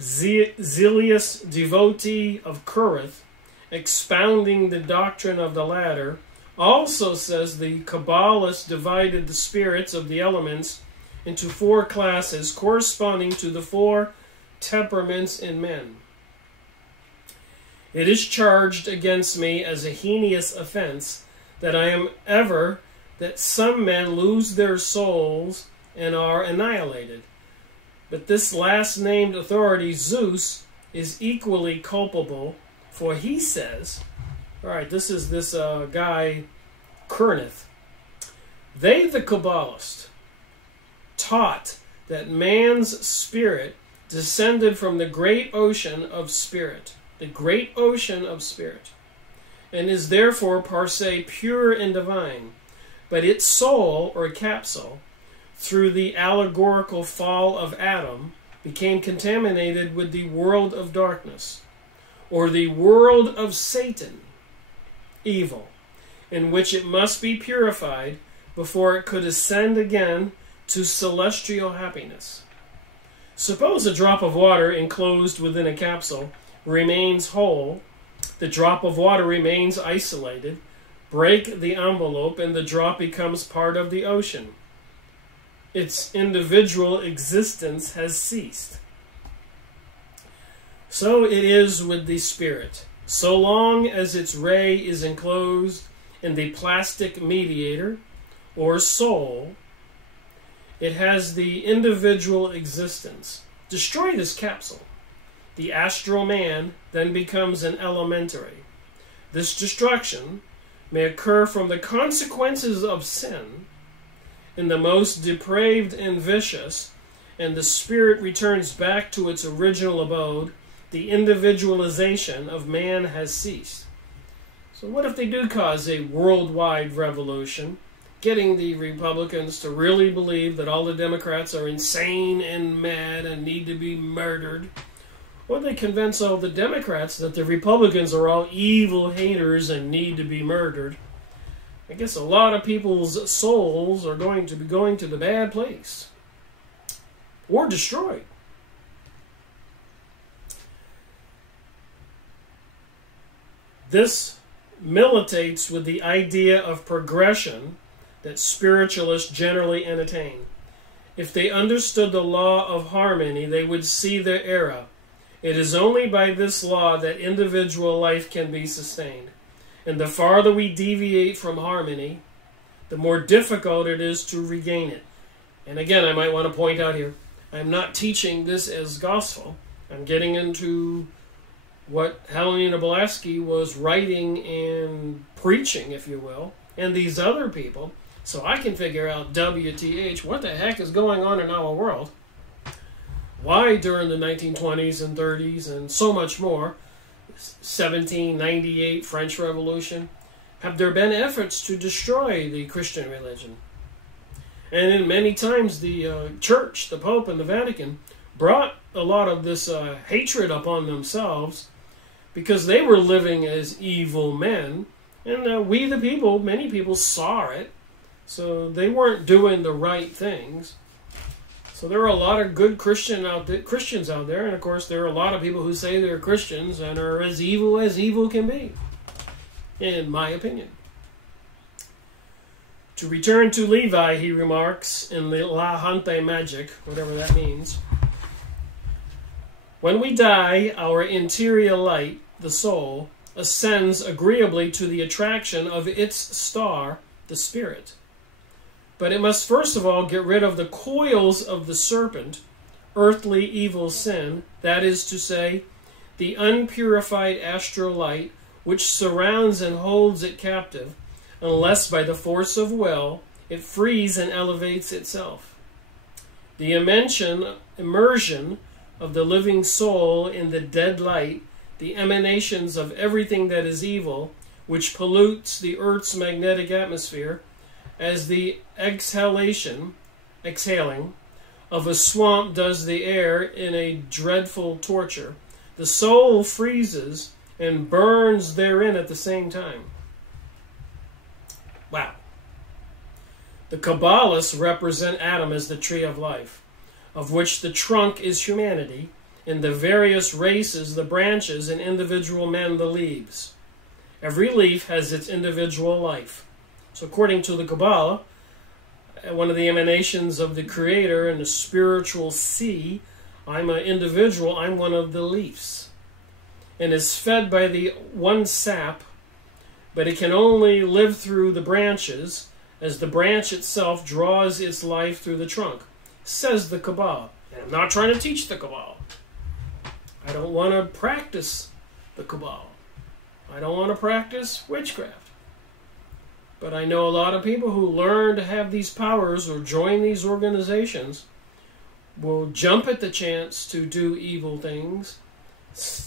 zealous devotee of Corinth, expounding the doctrine of the latter, also says the Kabbalists divided the spirits of the elements into 4 classes corresponding to the 4 temperaments in men. It is charged against me as a heinous offense that some men lose their souls and are annihilated. But this last named authority, Zeus, is equally culpable, for he says, all right, this is this guy, Corinth. They, the Kabbalists, taught that man's spirit descended from the great ocean of spirit, and is therefore per se pure and divine. But its soul, or capsule, through the allegorical fall of Adam, became contaminated with the world of darkness, or the world of Satan, evil, in which it must be purified before it could ascend again to celestial happiness. Suppose a drop of water enclosed within a capsule remains whole, the drop of water remains isolated, break the envelope, and the drop becomes part of the ocean. Its individual existence has ceased. So it is with the spirit. So long as its ray is enclosed in the plastic mediator, or soul, it has the individual existence. Destroy this capsule. The astral man then becomes an elementary. This destruction may occur from the consequences of sin in the most depraved and vicious, and the spirit returns back to its original abode. The individualization of man has ceased. So what if they do cause a worldwide revolution, getting the Republicans to really believe that all the Democrats are insane and mad and need to be murdered? Or they convince all the Democrats that the Republicans are all evil haters and need to be murdered. I guess a lot of people's souls are going to be going to the bad place. Or destroyed. This militates with the idea of progression that spiritualists generally entertain. If they understood the law of harmony, they would see their error. It is only by this law that individual life can be sustained. And the farther we deviate from harmony, the more difficult it is to regain it. And again, I might want to point out here, I'm not teaching this as gospel. I'm getting into what Helena Blavatsky was writing and preaching, if you will, and these other people, so I can figure out WTH, what the heck is going on in our world? Why during the 1920s and 30s and so much more, 1798 French Revolution, have there been efforts to destroy the Christian religion? And in many times the Church, the Pope, and the Vatican brought a lot of this hatred upon themselves because they were living as evil men, and we the people, many people saw it, so they weren't doing the right things. So there are a lot of good Christians out there, and of course there are a lot of people who say they're Christians and are as evil can be, in my opinion. To return to Levi, he remarks in the La Hante Magic, whatever that means, when we die, our interior light, the soul, ascends agreeably to the attraction of its star, the spirit. But it must first of all get rid of the coils of the serpent, earthly evil sin, that is to say, the unpurified astral light which surrounds and holds it captive, unless by the force of will it frees and elevates itself. The immersion of the living soul in the dead light, the emanations of everything that is evil, which pollutes the earth's magnetic atmosphere, as the exhaling of a swamp does the air in a dreadful torture, the soul freezes and burns therein at the same time. Wow. The Kabbalists represent Adam as the tree of life, of which the trunk is humanity, and the various races, the branches, and individual men, the leaves. Every leaf has its individual life. So according to the Kabbalah, one of the emanations of the Creator in the spiritual sea, I'm an individual, I'm one of the leaves, and is fed by the one sap, but it can only live through the branches, as the branch itself draws its life through the trunk, says the Kabbalah. And I'm not trying to teach the Kabbalah. I don't want to practice the Kabbalah. I don't want to practice witchcraft. But I know a lot of people who learn to have these powers or join these organizations will jump at the chance to do evil things.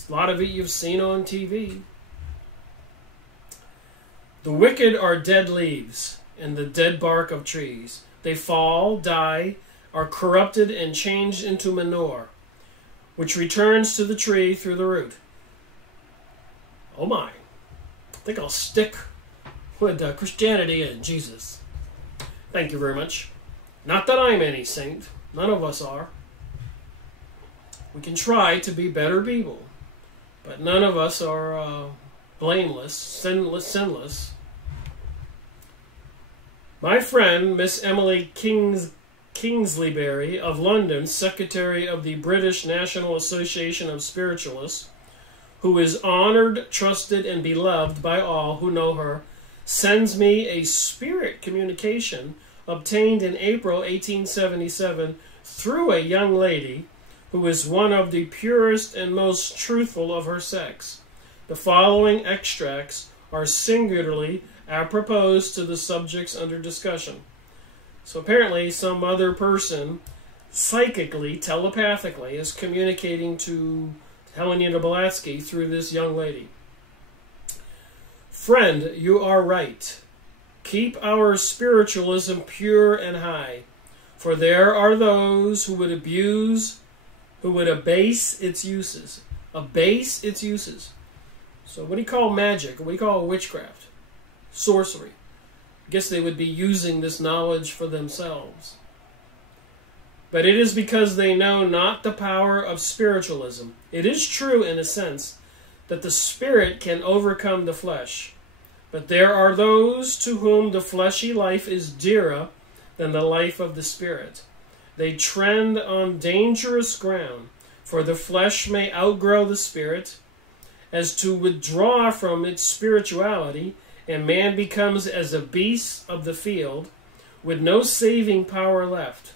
A lot of it you've seen on TV. The wicked are dead leaves and the dead bark of trees. They fall, die, are corrupted, and changed into manure, which returns to the tree through the root. Oh my. I think I'll stick with Christianity and Jesus. Thank you very much. Not that I'm any saint. None of us are. We can try to be better people, but none of us are blameless, sinless. My friend, Miss Emily Kingsleyberry of London, Secretary of the British National Association of Spiritualists, who is honored, trusted, and beloved by all who know her, sends me a spirit communication obtained in April 1877 through a young lady who is one of the purest and most truthful of her sex. The following extracts are singularly apropos to the subjects under discussion. So apparently some other person psychically, telepathically, is communicating to Helena Blavatsky through this young lady. Friend, you are right. Keep our spiritualism pure and high, for there are those who would abase its uses. Abase its uses. So what do you call magic? What do you call witchcraft? Sorcery. I guess they would be using this knowledge for themselves. But it is because they know not the power of spiritualism. It is true, in a sense, that the spirit can overcome the flesh. But there are those to whom the fleshy life is dearer than the life of the spirit. They tread on dangerous ground, for the flesh may outgrow the spirit, as to withdraw from its spirituality, and man becomes as a beast of the field, with no saving power left.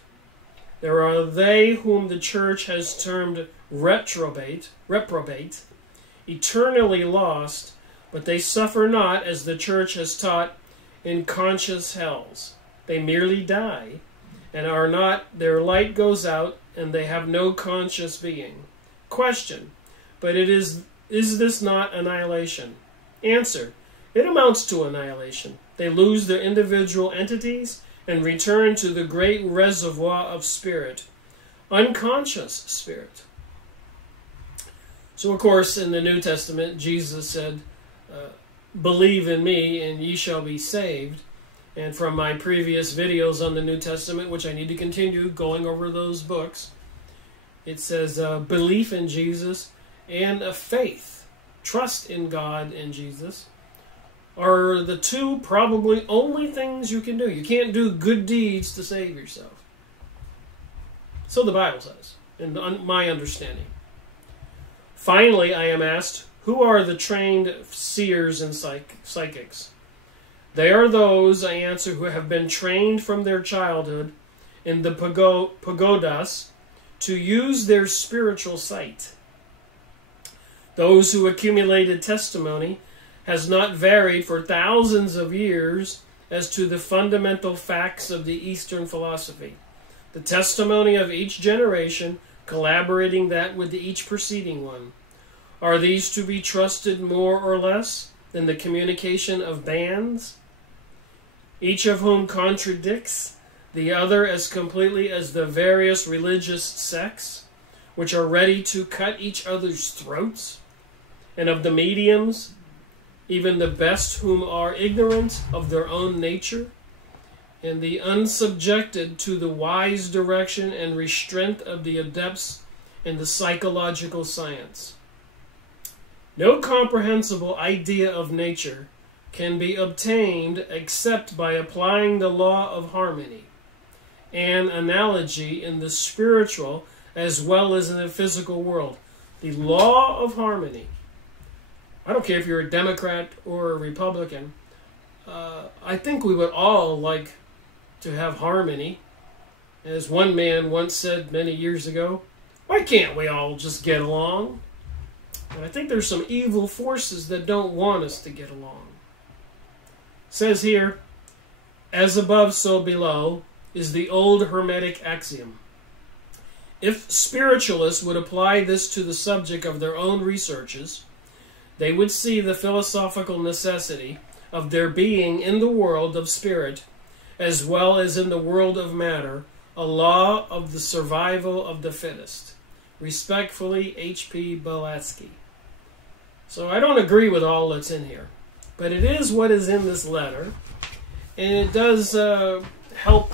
There are they whom the church has termed reprobate, eternally lost, but they suffer not, as the church has taught, in conscious hells. They merely die, and are not, their light goes out, and they have no conscious being. Question: but is this not annihilation? Answer: it amounts to annihilation. They lose their individual entities and return to the great reservoir of spirit, unconscious spirit. So, of course, in the New Testament, Jesus said, believe in me and ye shall be saved. And from my previous videos on the New Testament, which I need to continue going over those books, it says belief in Jesus and a faith, trust in God and Jesus, are the two probably only things you can do. You can't do good deeds to save yourself. So the Bible says, in my understanding. Finally, I am asked, who are the trained seers and psychics? They are those, I answer, who have been trained from their childhood in the pagodas to use their spiritual sight. Those who accumulated testimony has not varied for thousands of years as to the fundamental facts of the Eastern philosophy. The testimony of each generation collaborating that with each preceding one. Are these to be trusted more or less than the communication of bands, each of whom contradicts the other as completely as the various religious sects, which are ready to cut each other's throats, and of the mediums, even the best whom are ignorant of their own nature, and the unsubjected to the wise direction and restraint of the adepts in the psychological science? No comprehensible idea of nature can be obtained except by applying the law of harmony and analogy in the spiritual as well as in the physical world. The law of harmony. I don't care if you're a Democrat or a Republican. I think we would all like to have harmony. As one man once said many years ago, why can't we all just get along? And I think there's some evil forces that don't want us to get along. It says here, as above, so below, is the old Hermetic axiom. If spiritualists would apply this to the subject of their own researches, they would see the philosophical necessity of there being in the world of spirit, as well as in the world of matter, a law of the survival of the fittest. Respectfully, H P Blavatsky. So I don't agree with all that's in here, but it is what is in this letter, and it does help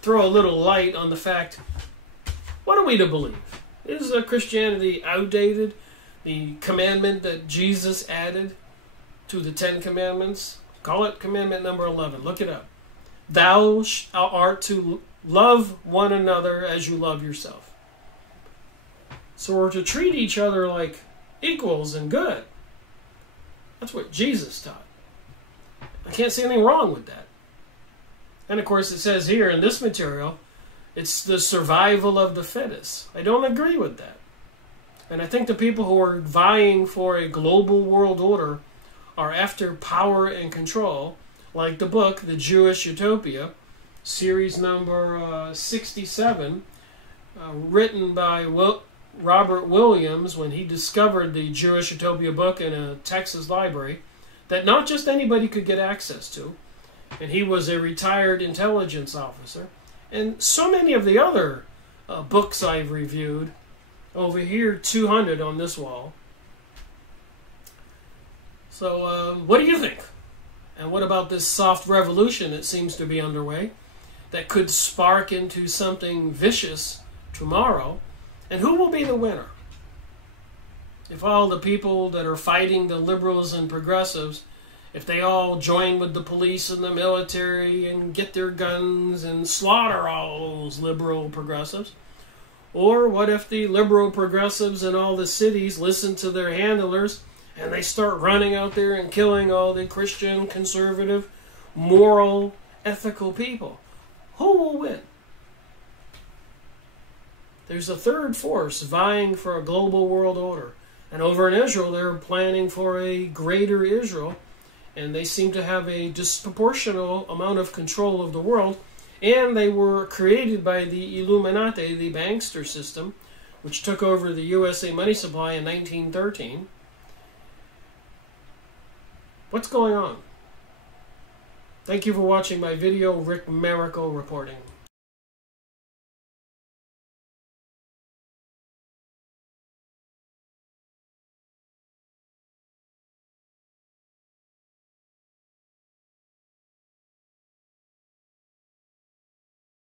throw a little light on the fact, what are we to believe? Is Christianity outdated? The commandment that Jesus added to the 10 Commandments, call it commandment number 11, look it up. Thou art to love one another as you love yourself. So we're to treat each other like equals and good. That's what Jesus taught. I can't see anything wrong with that. And of course it says here in this material, it's the survival of the fittest. I don't agree with that. And I think the people who are vying for a global world order are after power and control, like the book, The Jewish Utopia, series number 67, written by Robert Williams when he discovered the Jewish Utopia book in a Texas library that not just anybody could get access to, and he was a retired intelligence officer. And so many of the other books I've reviewed, over here 200 on this wall. So what do you think? And what about this soft revolution that seems to be underway that could spark into something vicious tomorrow? And who will be the winner? If all the people that are fighting the liberals and progressives, if they all join with the police and the military and get their guns and slaughter all those liberal progressives? Or what if the liberal progressives in all the cities listen to their handlers and they start running out there and killing all the Christian, conservative, moral, ethical people? Who will win? There's a third force vying for a global world order. And over in Israel, they're planning for a greater Israel, and they seem to have a disproportional amount of control of the world. And they were created by the Illuminati, the bankster system, which took over the USA money supply in 1913. What's going on? Thank you for watching my video. Rick Marrico reporting.